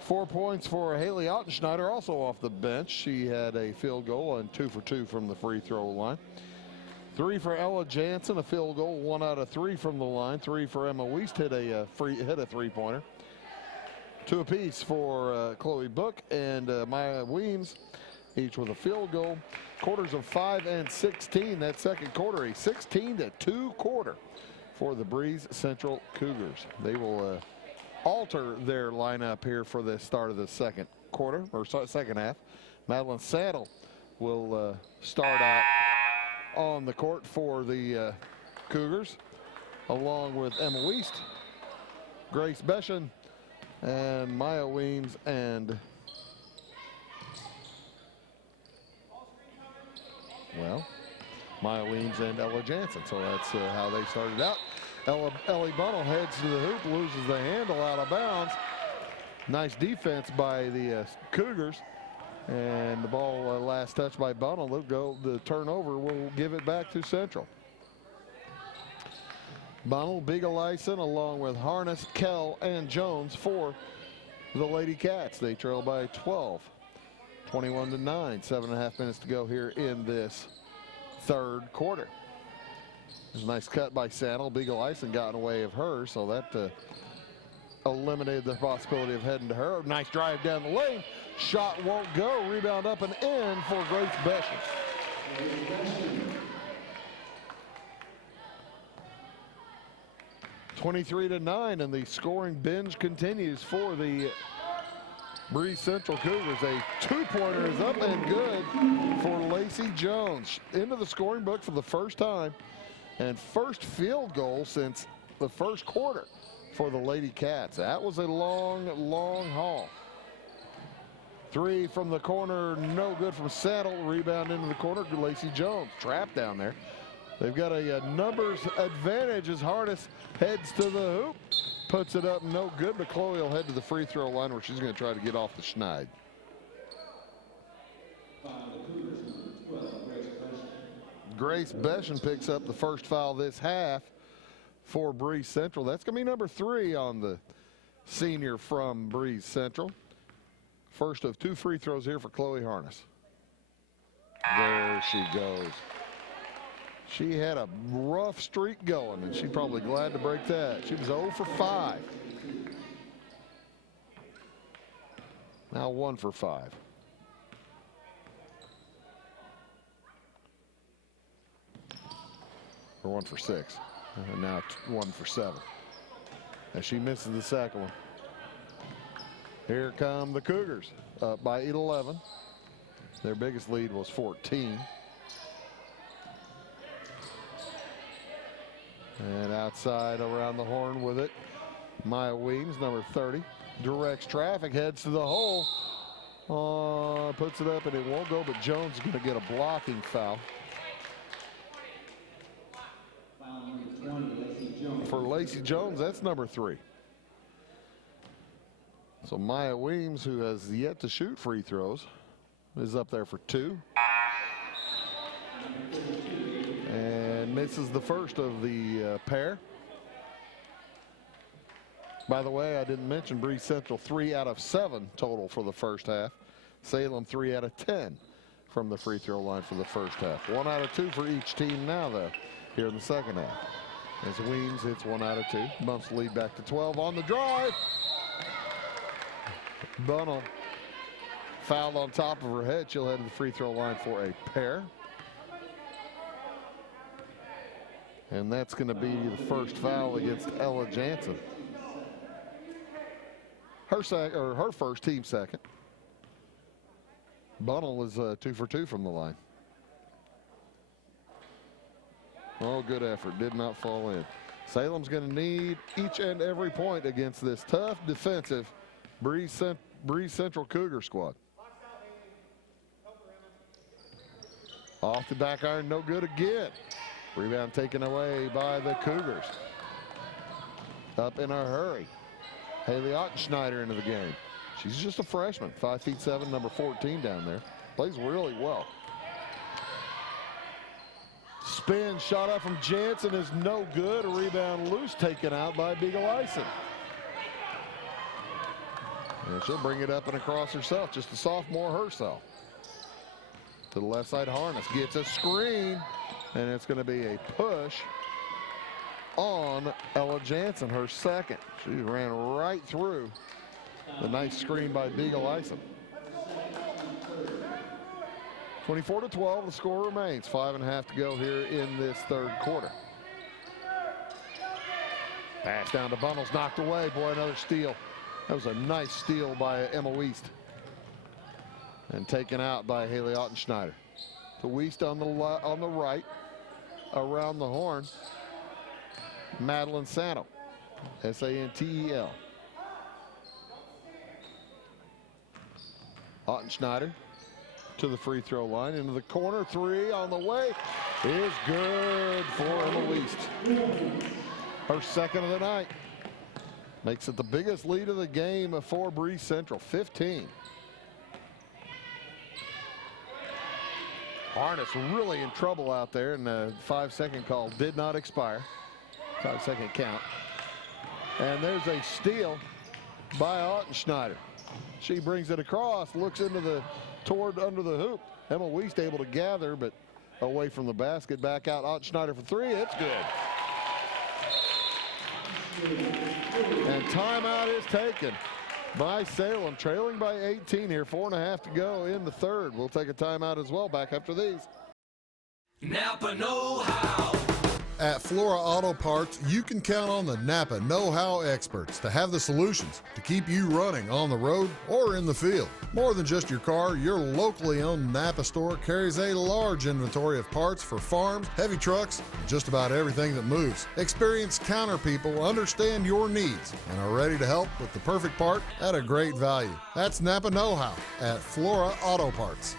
4 points for Haley Ottenschneider, also off the bench. She had a field goal and 2 for 2 from the free throw line. 3 for Ella Jansen, a field goal, 1 out of 3 from the line. 3 for Emma Wiest, hit a three-pointer. 2 apiece for Chloe Book and Maya Weems, each with a field goal. Quarters of 5 and 16. That second quarter, a 16-2 quarter for the Breese Central Cougars. They will alter their lineup here for the start of the second quarter, or second half. Madeline Saddle will start out on the court for the Cougars, along with Emma Wiest, Grace Beshen, and Maya Weems, and Maya Weems and Ella Jansen. So that's how they started out. Ellie Bunnell heads to the hoop, loses the handle out of bounds. Nice defense by the Cougars. And the ball last touch by Bunnell. They'll go, the turnover will give it back to Central. Bunnell, Beagleisen, along with Harness, Kell, and Jones for the Lady Cats. They trail by 12, 21-9. 7.5 minutes to go here in this third quarter. There's a nice cut by Saddle. Beagleisen got in the way of her, so that eliminated the possibility of heading to her. Nice drive down the lane. Shot won't go. Rebound up and in for Grace Beshen. 23-9, and the scoring binge continues for the Breese Central Cougars. A two-pointer is up and good for Lacey Jones. Into the scoring book for the first time, and first field goal since the first quarter for the Lady Cats. That was a long, long haul. Three from the corner, no good from Saddle. Rebound into the corner. Lacey Jones trapped down there. They've got a numbers advantage as Harness heads to the hoop. Puts it up, no good, but Chloe will head to the free throw line where she's going to try to get off the schneid. Grace Beshan picks up the first foul this half for Breese Central. That's going to be number 3 on the senior from Breese Central. First of 2 free throws here for Chloe Harness. There she goes. She had a rough streak going, and she's probably glad to break that. She was 0 for 5. Now 1 for 5. Or 1 for 6. And now 1 for 7. And she misses the second one. Here come the Cougars, up by 11. Their biggest lead was 14. And outside around the horn with it, Maya Weems, number 30, directs traffic, heads to the hole. Puts it up and it won't go, but Jones is going to get a blocking foul. For Lacey Jones, that's number 3. So Maya Weems, who has yet to shoot free throws, is up there for 2. And misses the first of the pair. By the way, I didn't mention Breese Central 3 out of 7 total for the first half. Salem 3 out of 10 from the free throw line for the first half. 1 out of 2 for each team now, though, here in the second half. As Weems hits 1 out of 2. Bumps the lead back to 12 on the drive. Bunnell fouled on top of her head. She'll head to the free throw line for a pair. And that's going to be the first foul against Ella Jansen. Her first, team second. Bunnell is 2 for 2 from the line. Oh, good effort. Did not fall in. Salem's going to need each and every point against this tough defensive Breese Central Cougar squad. Off the back iron, no good again. Rebound taken away by the Cougars. Up in a hurry. Haley Ottenschneider into the game. She's just a freshman, 5'7", number 14 down there. Plays really well. Spin shot up from Jansen is no good. A rebound loose, taken out by Beagle-Eisen. And she'll bring it up and across herself, just a sophomore herself. To the left side, Harness gets a screen, and it's going to be a push on Ella Jansen, her second. She ran right through the nice screen by Beagle-Eisen. 24-12, the score remains. 5.5 to go here in this third quarter. Pass down to Bunnell's knocked away. Boy, another steal. That was a nice steal by Emma Wiest. And taken out by Haley Ottenschneider. To Wiest on the right, around the horn. Madeline Santel, S-A-N-T-E-L. Ottenschneider to the free throw line, into the corner, 3 on the way is good for Emma Wiest. Her second of the night. Makes it the biggest lead of the game for Breese Central, 15. Harness really in trouble out there, and the 5-second call did not expire. 5-second count. And there's a steal by Ottenschneider. She brings it across, looks into toward under the hoop. Emma Wiest able to gather, but away from the basket. Back out Ottenschneider for 3. It's good. And timeout is taken by Salem, trailing by 18 here. 4.5 to go in the third. We'll take a timeout as well. Back after these. Napa Know How. At Flora Auto Parts, you can count on the Napa know-how experts to have the solutions to keep you running on the road or in the field. More than just your car, your locally owned Napa store carries a large inventory of parts for farms, heavy trucks, and just about everything that moves. Experienced counter people understand your needs and are ready to help with the perfect part at a great value. That's Napa know-how at Flora Auto Parts.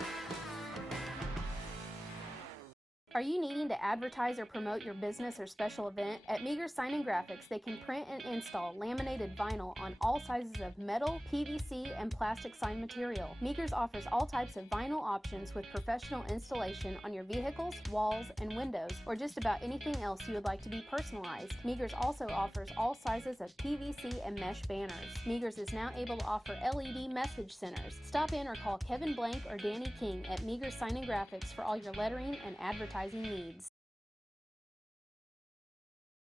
Are you needing to advertise or promote your business or special event? At Meager Sign and Graphics, they can print and install laminated vinyl on all sizes of metal, PVC, and plastic sign material. Meager's offers all types of vinyl options with professional installation on your vehicles, walls, and windows, or just about anything else you would like to be personalized. Meager's also offers all sizes of PVC and mesh banners. Meager's is now able to offer LED message centers. Stop in or call Kevin Blank or Danny King at Meager Sign and Graphics for all your lettering and advertising needs.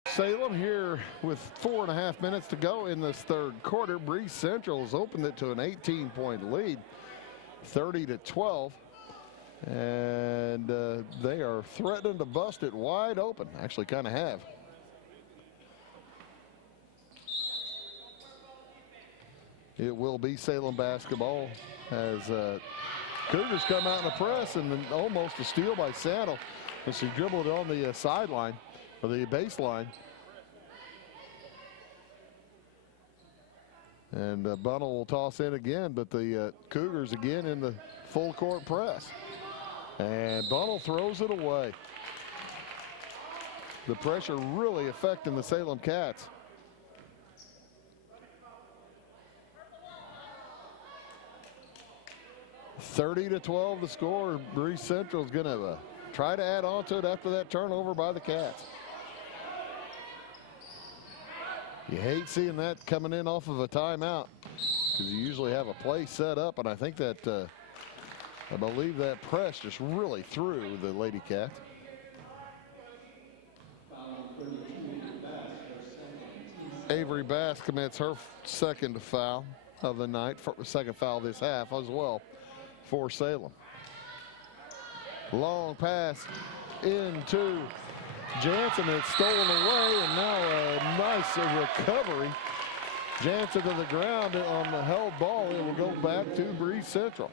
Salem here with 4.5 minutes to go in this third quarter. Breese Central has opened it to an 18-point lead, 30-12. And they are threatening to bust it wide open. Actually kind of have. It will be Salem basketball as Cougars come out in the press, and then almost a steal by Saddle as she dribbled on the sideline, or the baseline. And Bunnell will toss in again, but the Cougars again in the full court press. And Bunnell throws it away. The pressure really affecting the Salem Cats. (30-12) the score. Breese Central is going to try to add on to it after that turnover by the Cats. You hate seeing that coming in off of a timeout because you usually have a play set up, and I think that I believe that press just really threw the Lady Cats. Avery Bass commits her second foul of the night, second foul this half as well for Salem. Long pass into Jansen. It's stolen away, and now a nice recovery. Jansen to the ground on the held ball. It will go back to Breese Central.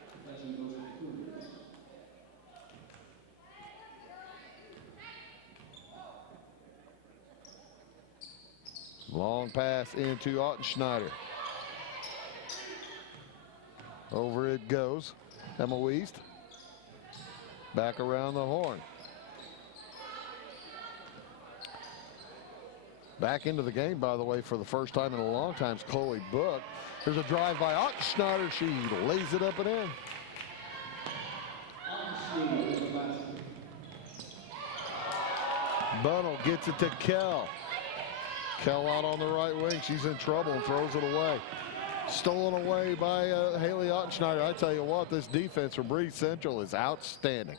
Long pass into Ottenschneider. Over it goes. Emma Wiest. Back around the horn. Back into the game, by the way, for the first time in a long time, is Chloe Book. There's a drive by Ottenschneider. She lays it up and in. Bunnell gets it to Kell. Kell out on the right wing. She's in trouble and throws it away. Stolen away by Haley Ottenschneider. I tell you what, this defense from Breese Central is outstanding.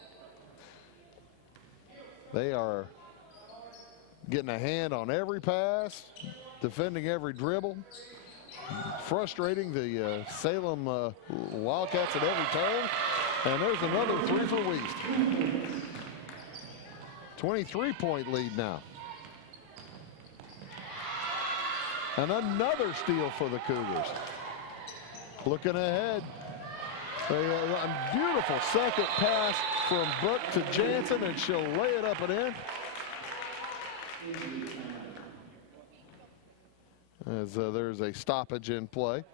They are getting a hand on every pass, defending every dribble, frustrating the Salem Wildcats at every turn. And there's another three for Wiest. 23-point lead now. And another steal for the Cougars. Looking ahead. A beautiful second pass from Book to Jansen, and she'll lay it up and in. As there's a stoppage in play.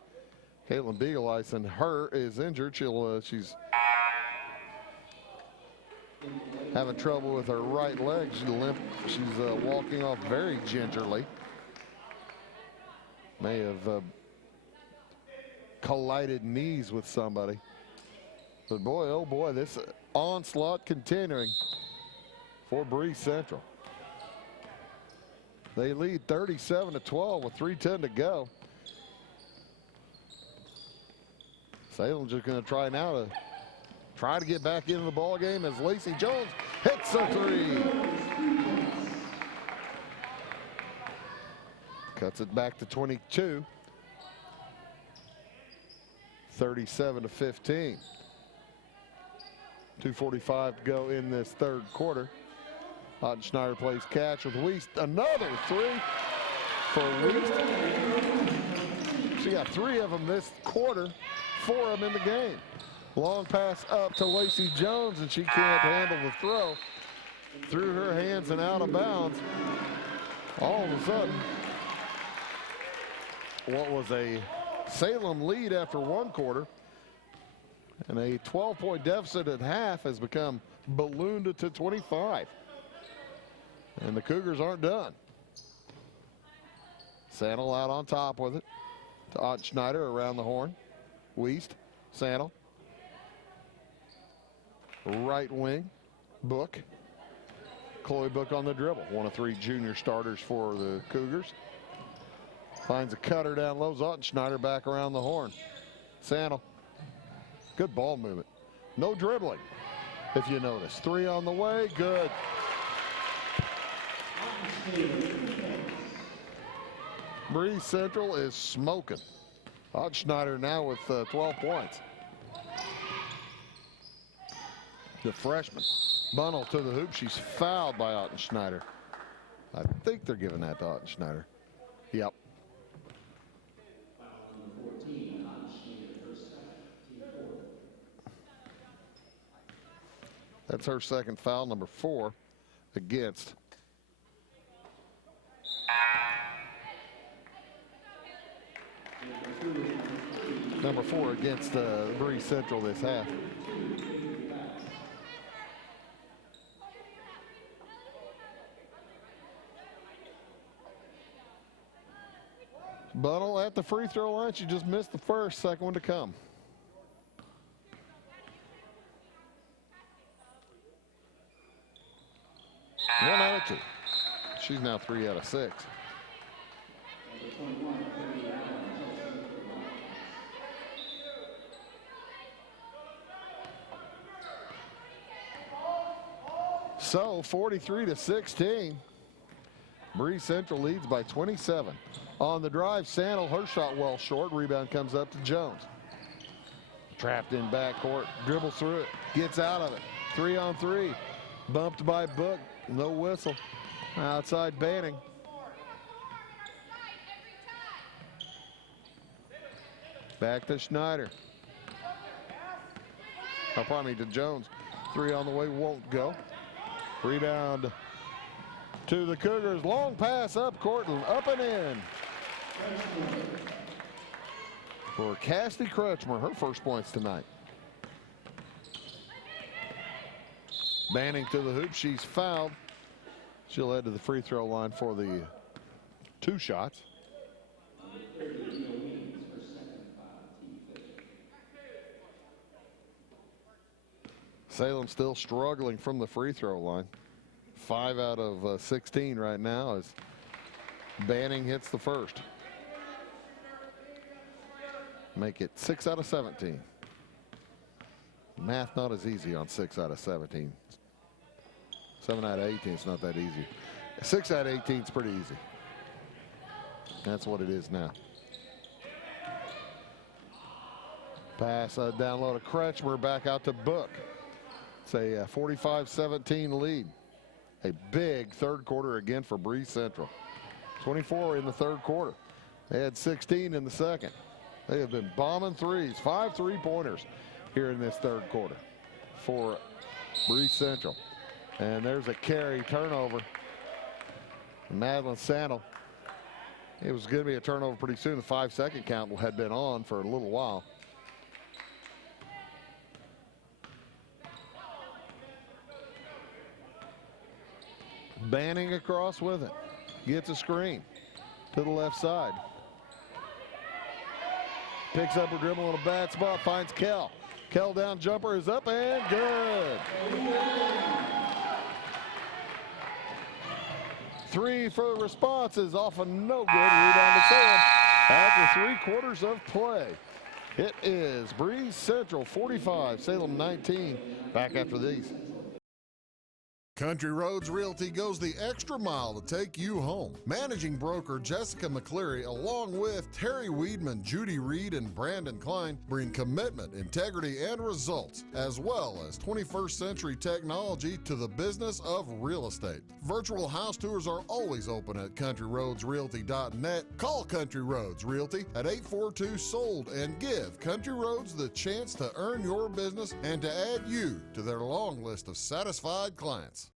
Caitlin Beagleisen, her is injured. She's having trouble with her right leg. She's walking off very gingerly. May have collided knees with somebody. But boy, oh boy, this onslaught continuing for Breese Central. They lead 37-12 with 3:10 to go. Salem's just going to try now to get back into the ball game as Lacey Jones hits a three. Cuts it back to 22. 37-15. 2:45 to go in this third quarter. Ottenschneider plays catch with Wiest. Another three for Wiest. She got 3 of them this quarter, 4 of them in the game. Long pass up to Lacey Jones, and she can't handle the throw. Through her hands and out of bounds. All of a sudden, what was a Salem lead after 1 quarter and a 12-point deficit at half has become ballooned to 25. And the Cougars aren't done. Sandel out on top with it to Ottenschneider around the horn. Wiest, Sandel. Right wing, Book. Chloe Book on the dribble. 1 of 3 junior starters for the Cougars. Finds a cutter down low. Ottenschneider back around the horn. Sandel. Good ball movement. No dribbling, if you notice. 3 on the way. Good. Breese Central is smoking. Ottenschneider now with 12 points. The freshman. Bunnell to the hoop. She's fouled by Ottenschneider. I think they're giving that to Ottenschneider. Yep. That's her second foul, number 4 against. Number 4 against Breese Central this half. Bunnell at the free throw line. She just missed the first, second one to come. One out of 2. She's now 3 out of 6. So 43-16. Breese Central leads by 27. On the drive, Sandel, her shot well short. Rebound comes up to Jones. Trapped in backcourt, dribbles through it, gets out of it. 3 on 3. Bumped by Book, no whistle. Outside Banning. Back to Schneider. Oh, pardon me, to Jones. 3 on the way, won't go. Rebound to the Cougars. Long pass up court and up and in. For Cassidy Kretschmer, her first points tonight. Banning to the hoop, she's fouled. She'll head to the free throw line for the 2 shots. Salem still struggling from the free throw line. 5 out of 16 right now as Banning hits the first. Make it 6 out of 17. Math not as easy on 6 out of 17. 7 out of 18 is not that easy. 6 out of 18 is pretty easy. That's what it is now. Pass down low to Kretschmer, back out to Book. It's a 45-17 lead. A big third quarter again for Breese Central. 24 in the third quarter. They had 16 in the second. They have been bombing threes. 5 3-pointers here in this third quarter for Breese Central. And there's a carry turnover. Madeline Sandel. It was going to be a turnover pretty soon. The 5-second count had been on for a little while. Banning across with it. Gets a screen to the left side. Picks up her dribble in a bad spot. Finds Kell. Kell down jumper is up and good. 3 for the responses off a no good. Rebound to Salem after 3 quarters of play. It is Breese Central 45, Salem 19. Back after these. Country Roads Realty goes the extra mile to take you home. Managing broker Jessica McCleary, along with Terry Weedman, Judy Reed, and Brandon Klein, bring commitment, integrity, and results, as well as 21st century technology to the business of real estate. Virtual house tours are always open at countryroadsrealty.net. Call Country Roads Realty at 842-SOLD and give Country Roads the chance to earn your business and to add you to their long list of satisfied clients.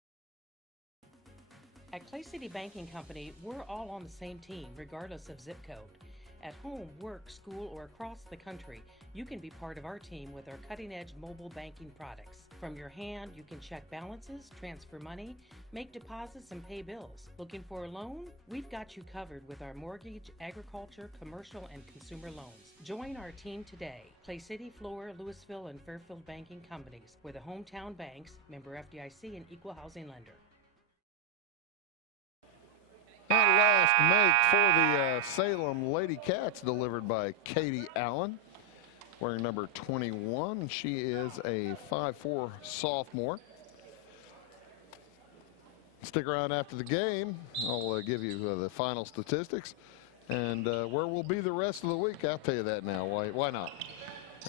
At Clay City Banking Company, we're all on the same team, regardless of zip code. At home, work, school, or across the country, you can be part of our team with our cutting-edge mobile banking products. From your hand, you can check balances, transfer money, make deposits, and pay bills. Looking for a loan? We've got you covered with our mortgage, agriculture, commercial, and consumer loans. Join our team today. Clay City, Flora, Louisville, and Fairfield Banking Companies. We're the hometown banks, member FDIC, and equal housing lender. That last make for the Salem Lady Cats, delivered by Katie Allen, wearing number 21. She is a 5'4" sophomore. Stick around after the game. I'll give you the final statistics and where we'll be the rest of the week. I'll tell you that now. Why not?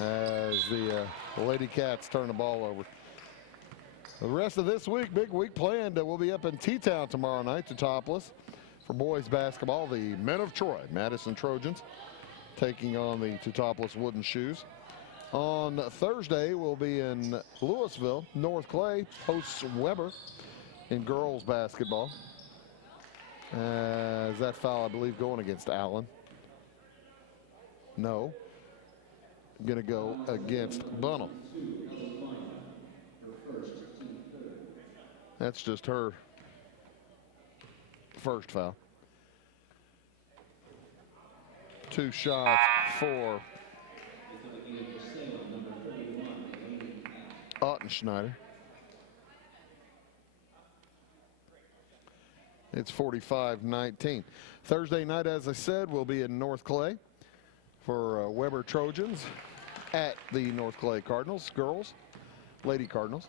As the Lady Cats turn the ball over. The rest of this week, big week planned. We'll be up in T-Town tomorrow night to Topless. For boys basketball, the Men of Troy, Madison Trojans, taking on the Teutopolis Wooden Shoes. On Thursday, we'll be in Louisville. North Clay hosts Weber in girls basketball. Is that foul, I believe, going against Allen? No. Going to go against Bunham. That's just her first foul. 2 shots for Ottenschneider. It's 45-19. Thursday night, as I said, we'll be in North Clay for Weber Trojans at the North Clay Cardinals, girls, Lady Cardinals.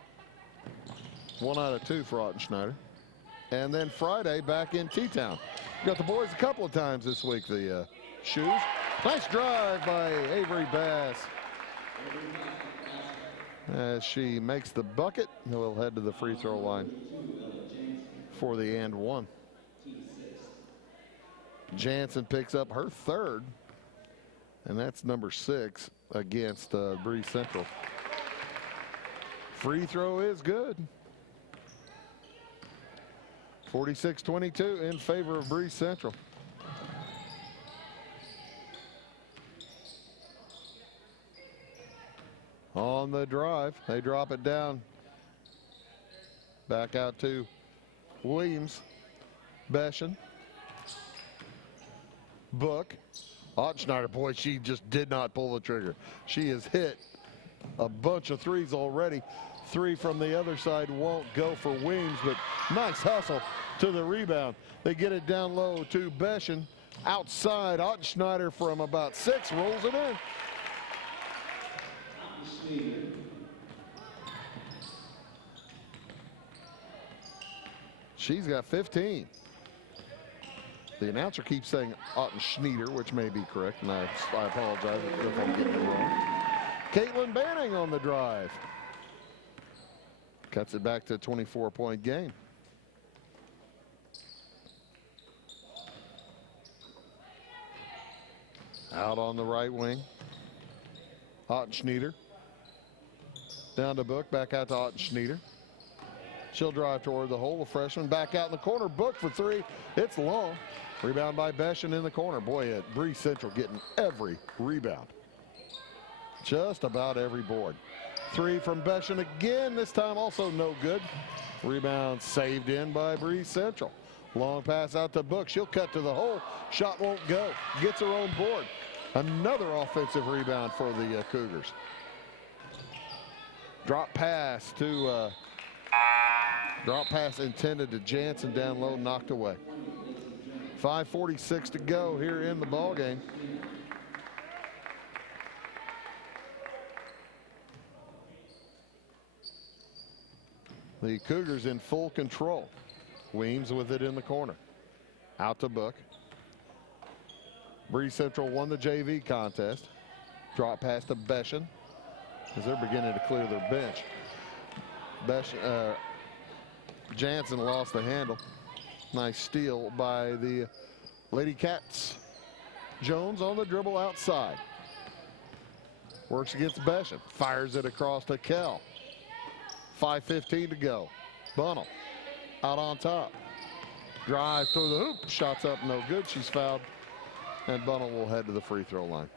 1 out of 2 for Ottenschneider. And then Friday, back in T-Town. Got the boys a couple of times this week, the Shoes. Nice drive by Avery Bass. As she makes the bucket, we'll head to the free throw line for the and one. Jansen picks up her third, and that's number 6 against Breese Central. Free throw is good. 46-22 in favor of Breese Central. On the drive, they drop it down. Back out to Williams, Beshen, Book. Ottenschneider, boy, she just did not pull the trigger. She has hit a bunch of threes already. 3 from the other side won't go for Williams, but nice hustle to the rebound. They get it down low to Beshen. Outside, Ottenschneider from about 6 rolls it in. She's got 15. The announcer keeps saying Ottenschneider, which may be correct, and I apologize if I'm getting it wrong. Caitlin Banning on the drive. Cuts it back to a 24-point game. Out on the right wing. Ottenschneider. Down to Book, back out to Ottenschneider. She'll drive toward the hole, the freshman. Back out in the corner, Book for 3. It's long. Rebound by Beshen in the corner. Boy, at Breese Central getting every rebound. Just about every board. 3 from Beshen again, this time also no good. Rebound saved in by Breese Central. Long pass out to Book. She'll cut to the hole. Shot won't go. Gets her own board. Another offensive rebound for the Cougars. Drop pass intended to Jansen, down low, knocked away. 5:46 to go here in the ball game. The Cougars in full control. Weems with it in the corner. Out to Book. Breese Central won the JV contest. Drop pass to Beshan as they're beginning to clear their bench. Jansen lost the handle. Nice steal by the Lady Cats. Jones on the dribble outside. Works against Beshan. Fires it across to Kell. 5:15 to go. Bunnell out on top. Drive through the hoop. Shots up, no good. She's fouled. And Bunnell will head to the free throw line.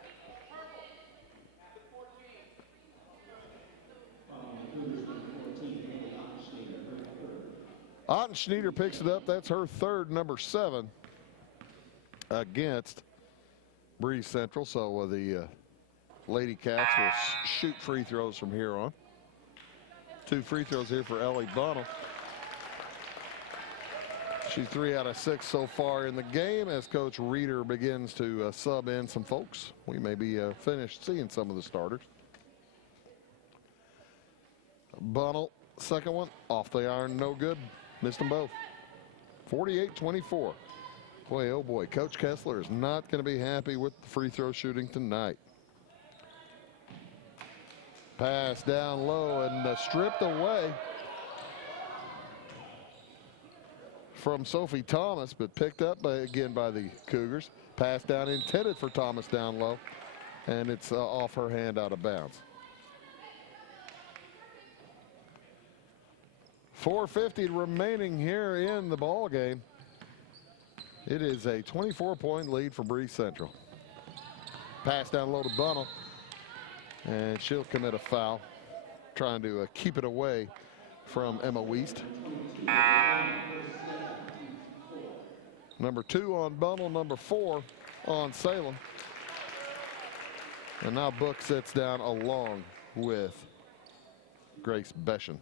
Ottenschneider picks it up. That's her third, number 7, against Breese Central. So the Lady Cats will shoot free throws from here on. 2 free throws here for Ellie Bunnell. She's 3 out of 6 so far in the game as Coach Reeder begins to sub in some folks. We may be finished seeing some of the starters. Bunnell, second one, off the iron, no good. Missed them both. 48-24. Boy, oh boy, Coach Kessler is not going to be happy with the free throw shooting tonight. Pass down low and stripped away from Sophie Thomas, but picked up again by the Cougars. Pass down intended for Thomas down low, and it's off her hand out of bounds. 4:50 remaining here in the ball game. It is a 24-point lead for Breese Central. Pass down low to Bunnell, and she'll commit a foul, trying to keep it away from Emma Wiest. Number 2 on Bunnell, number 4 on Salem. And now Book sits down along with Grace Beshan.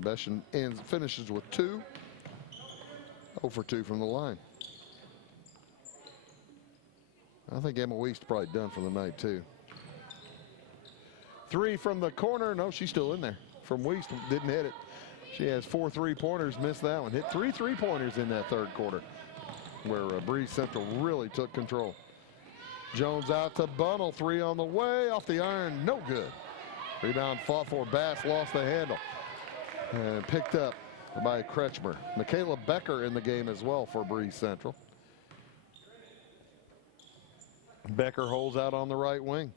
Beshan finishes with 2. 0 for 2 from the line. I think Emma Wiest probably done for the night too. 3 from the corner. No, she's still in there. From Wiest, didn't hit it. She has 4 3-pointers, missed that one. Hit 3 3-pointers in that third quarter, where Breese Central really took control. Jones out to Bunnell, 3 on the way, off the iron, no good. Rebound fought for. Bass lost the handle. And picked up by Kretschmer. Michaela Becker in the game as well for Breese Central. Becker holds out on the right wing.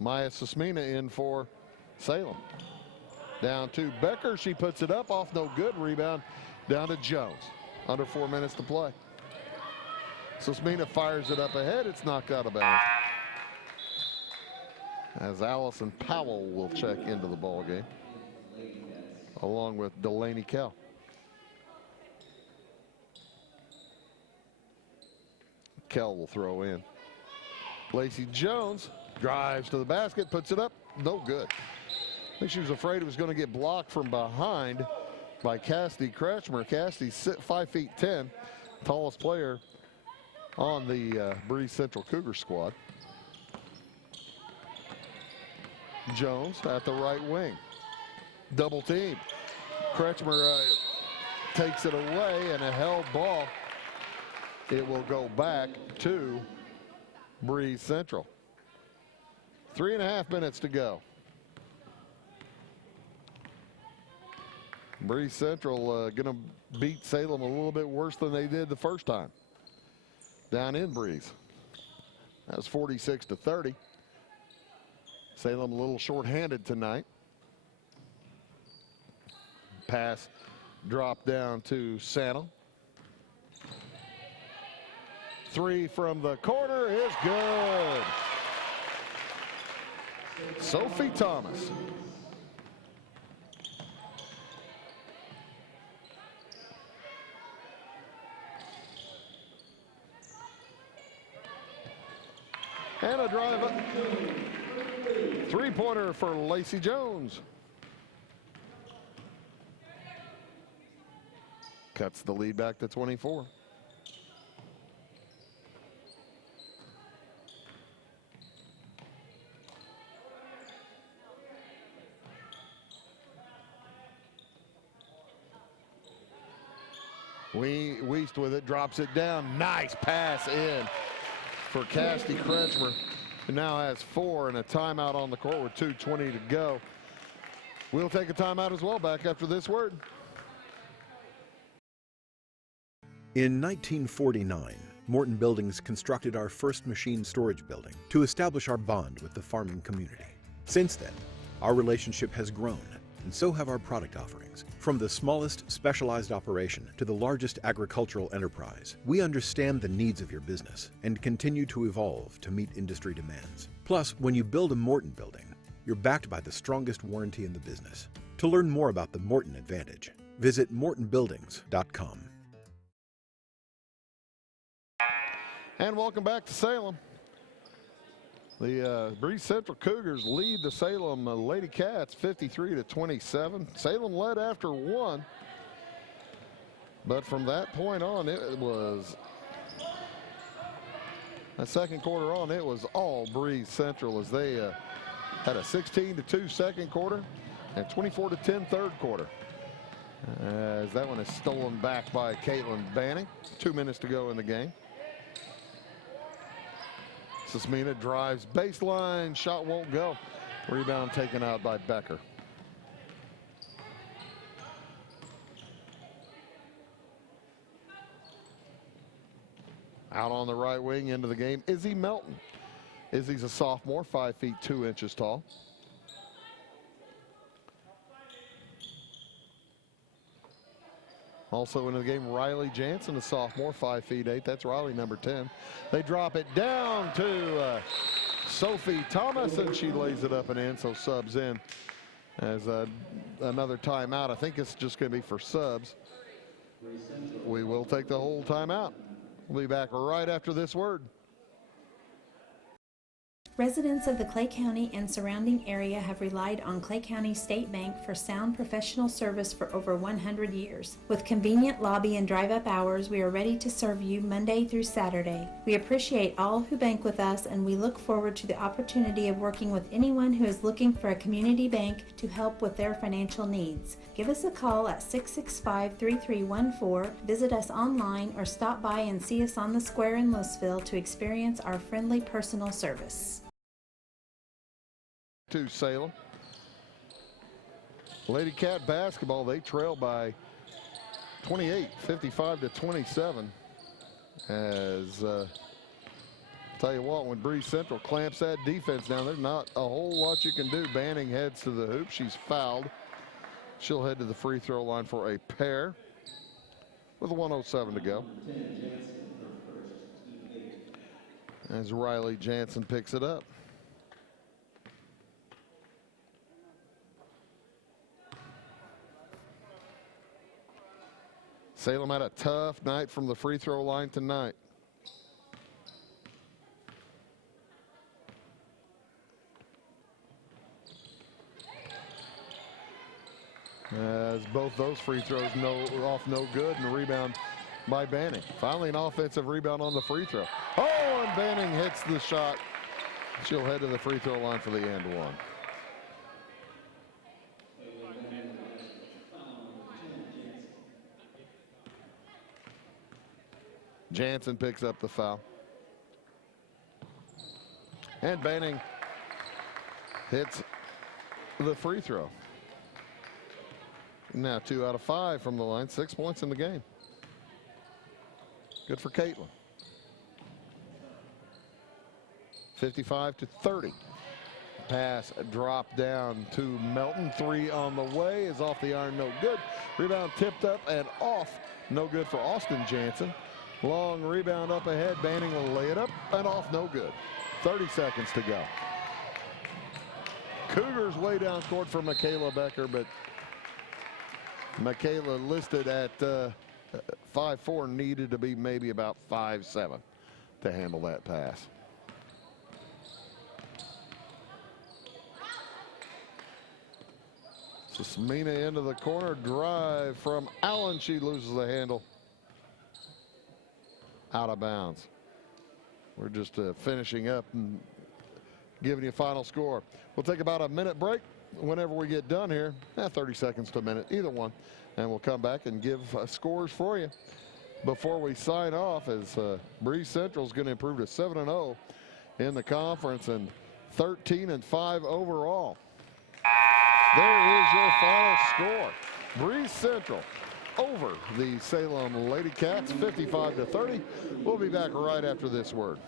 Maya Susmina in for Salem. Down to Becker. She puts it up, off no good. Rebound down to Jones. Under 4 minutes to play. Susmina fires it up ahead. It's knocked out of bounds. As Allison Powell will check into the ball game, along with Delaney Kell. Kell will throw in. Lacey Jones drives to the basket, puts it up, no good. I think she was afraid it was going to get blocked from behind by Cassidy Kretschmer. Cassidy's 5'10", tallest player on the Breese Central Cougar squad. Jones at the right wing. Double team. Kretschmer takes it away, and a held ball. It will go back to Breese Central. 3.5 minutes to go. Breese Central going to beat Salem a little bit worse than they did the first time down in Breese. That was 46-30. Salem a little short-handed tonight. Pass drop down to Sano. 3 from the corner is good. Sophie Thomas. And a drive up. 3-pointer for Lacey Jones. Cuts the lead back to 24. Weist with it, drops it down. Nice pass in for Casty Kretschmer, who now has 4 and a timeout on the court with 2:20 to go. We'll take a timeout as well. Back after this word. In 1949, Morton Buildings constructed our first machine storage building to establish our bond with the farming community. Since then, our relationship has grown, and so have our product offerings. From the smallest specialized operation to the largest agricultural enterprise, we understand the needs of your business and continue to evolve to meet industry demands. Plus, when you build a Morton building, you're backed by the strongest warranty in the business. To learn more about the Morton Advantage, visit mortonbuildings.com. And welcome back to Salem. The Breese Central Cougars lead the Salem Lady Cats 53-27. Salem led after 1. But from that point on, it was, that second quarter on, it was all Breese Central as they had a 16-2 second quarter and 24-10 third quarter. As that one is stolen back by Caitlin Banning. 2 minutes to go in the game. Sismina drives baseline, shot won't go. Rebound taken out by Becker. Out on the right wing into the game, Izzy Melton. Izzy's a sophomore, 5 feet 2 inches tall. Also into the game, Riley Jansen, a sophomore, 5 feet 8. That's Riley, number 10. They drop it down to Sophie Thomas, and she lays it up and in, so subs in as another timeout. I think it's just going to be for subs. We will take the whole timeout. We'll be back right after this word. Residents of the Clay County and surrounding area have relied on Clay County State Bank for sound professional service for over 100 years. With convenient lobby and drive-up hours, we are ready to serve you Monday through Saturday. We appreciate all who bank with us, and we look forward to the opportunity of working with anyone who is looking for a community bank to help with their financial needs. Give us a call at 665-3314, visit us online, or stop by and see us on the square in Louisville to experience our friendly personal service. To Salem. Lady Cat basketball, they trail by 28, 55-27. As tell you what, when Breese Central clamps that defense down, there's not a whole lot you can do. Banning heads to the hoop. She's fouled. She'll head to the free throw line for a pair with 1:07 to go. As Riley Jansen picks it up. Salem had a tough night from the free throw line tonight. As both those free throws off no good, and a rebound by Banning. Finally an offensive rebound on the free throw. Oh, and Banning hits the shot. She'll head to the free throw line for the and one. Jansen picks up the foul. And Banning hits the free throw. Now 2 out of 5 from the line, 6 points in the game. Good for Caitlin. 55-30. Pass drop down to Melton. 3 on the way, is off the iron, no good. Rebound tipped up and off, no good for Austin Jansen. Long rebound up ahead. Banning will lay it up and off, no good. 30 seconds to go. Cougars way down court for Michaela Becker, but Michaela listed at 5'4", needed to be maybe about 5'7" to handle that pass. Sismina into the corner, drive from Allen. She loses the handle. Out of bounds. We're just finishing up and giving you a final score. We'll take about a minute break whenever we get done here. 30 seconds to a minute, either one. And we'll come back and give scores for you before we sign off, as Breese Central is going to improve to 7-0 in the conference and 13-5 overall. There is your final score. Breese Central over the Salem Lady Cats, 55-30. We'll be back right after this word.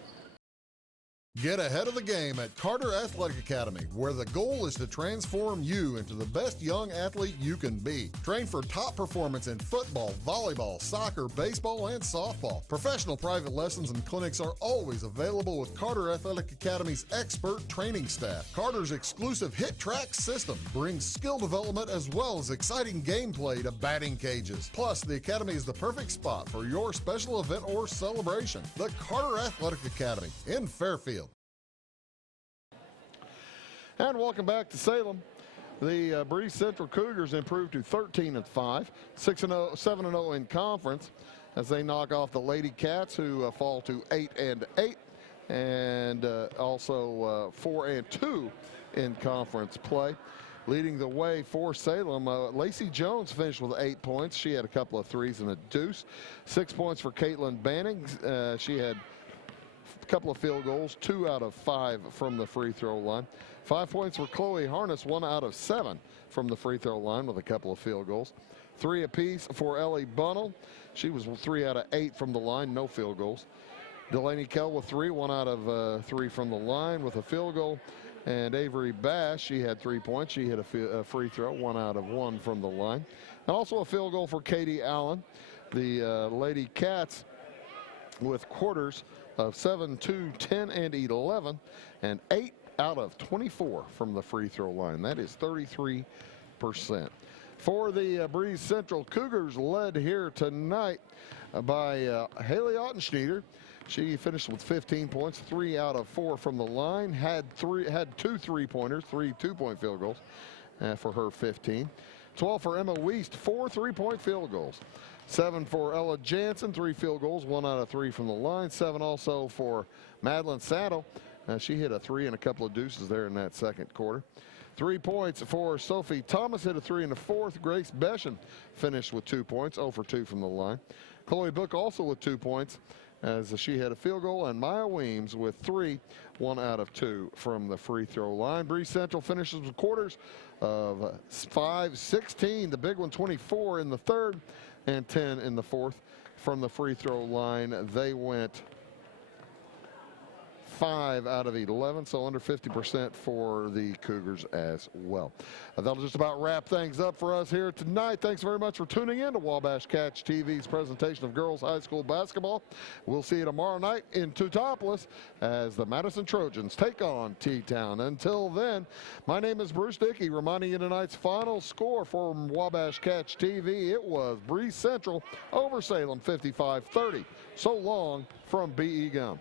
Get ahead of the game at Carter Athletic Academy, where the goal is to transform you into the best young athlete you can be. Train for top performance in football, volleyball, soccer, baseball, and softball. Professional private lessons and clinics are always available with Carter Athletic Academy's expert training staff. Carter's exclusive Hit Track system brings skill development as well as exciting gameplay to batting cages. Plus, the Academy is the perfect spot for your special event or celebration. The Carter Athletic Academy in Fairfield. And welcome back to Salem. The Breese Central Cougars improved to 13-5, 7-0 in conference as they knock off the Lady Cats, who fall to 8-8, and also 4-2 in conference play. Leading the way for Salem, Lacey Jones finished with 8 points. She had a couple of threes and a deuce. 6 points for Caitlin Banning. She had a couple of field goals, 2 out of 5 from the free throw line. 5 points for Chloe Harness, 1 out of 7 from the free throw line with a couple of field goals. 3 apiece for Ellie Bunnell. She was 3 out of 8 from the line, no field goals. Delaney Kell with 3, 1 out of 3 from the line with a field goal. And Avery Bass, she had 3 points. She hit a free throw, 1 out of 1 from the line. And also a field goal for Katie Allen. The Lady Cats with quarters of 7, 2, 10, and 11, and 8 out of 24 from the free throw line. That is 33%. For the Breese Central Cougars, led here tonight by Haley Ottenschneider. She finished with 15 points, 3 out of 4 from the line, had 2 3-pointers, 3 2-point field goals for her 15. 12 for Emma Wiest, 4 3-point field goals. 7 for Ella Jansen, 3 field goals, 1 out of 3 from the line. 7 also for Madeline Saddle. She hit a 3 and a couple of deuces there in that second quarter. 3 points for Sophie Thomas, hit a 3 in the fourth. Grace Beshan finished with 2 points, 0 for 2 from the line. Chloe Book also with 2 points as she had a field goal, and Maya Weems with 3, 1 out of 2 from the free throw line. Breese Central finishes with quarters of 5-16, the big one 24 in the third and 10 in the fourth. From the free throw line, they went 5 out of 11, so under 50% for the Cougars as well. That'll just about wrap things up for us here tonight. Thanks very much for tuning in to Wabash Catch TV's presentation of girls high school basketball. We'll see you tomorrow night in Teutopolis as the Madison Trojans take on T-Town. Until then, my name is Bruce Dickey, reminding you tonight's final score for Wabash Catch TV. It was Breese Central over Salem, 55-30. So long from B.E. Gum.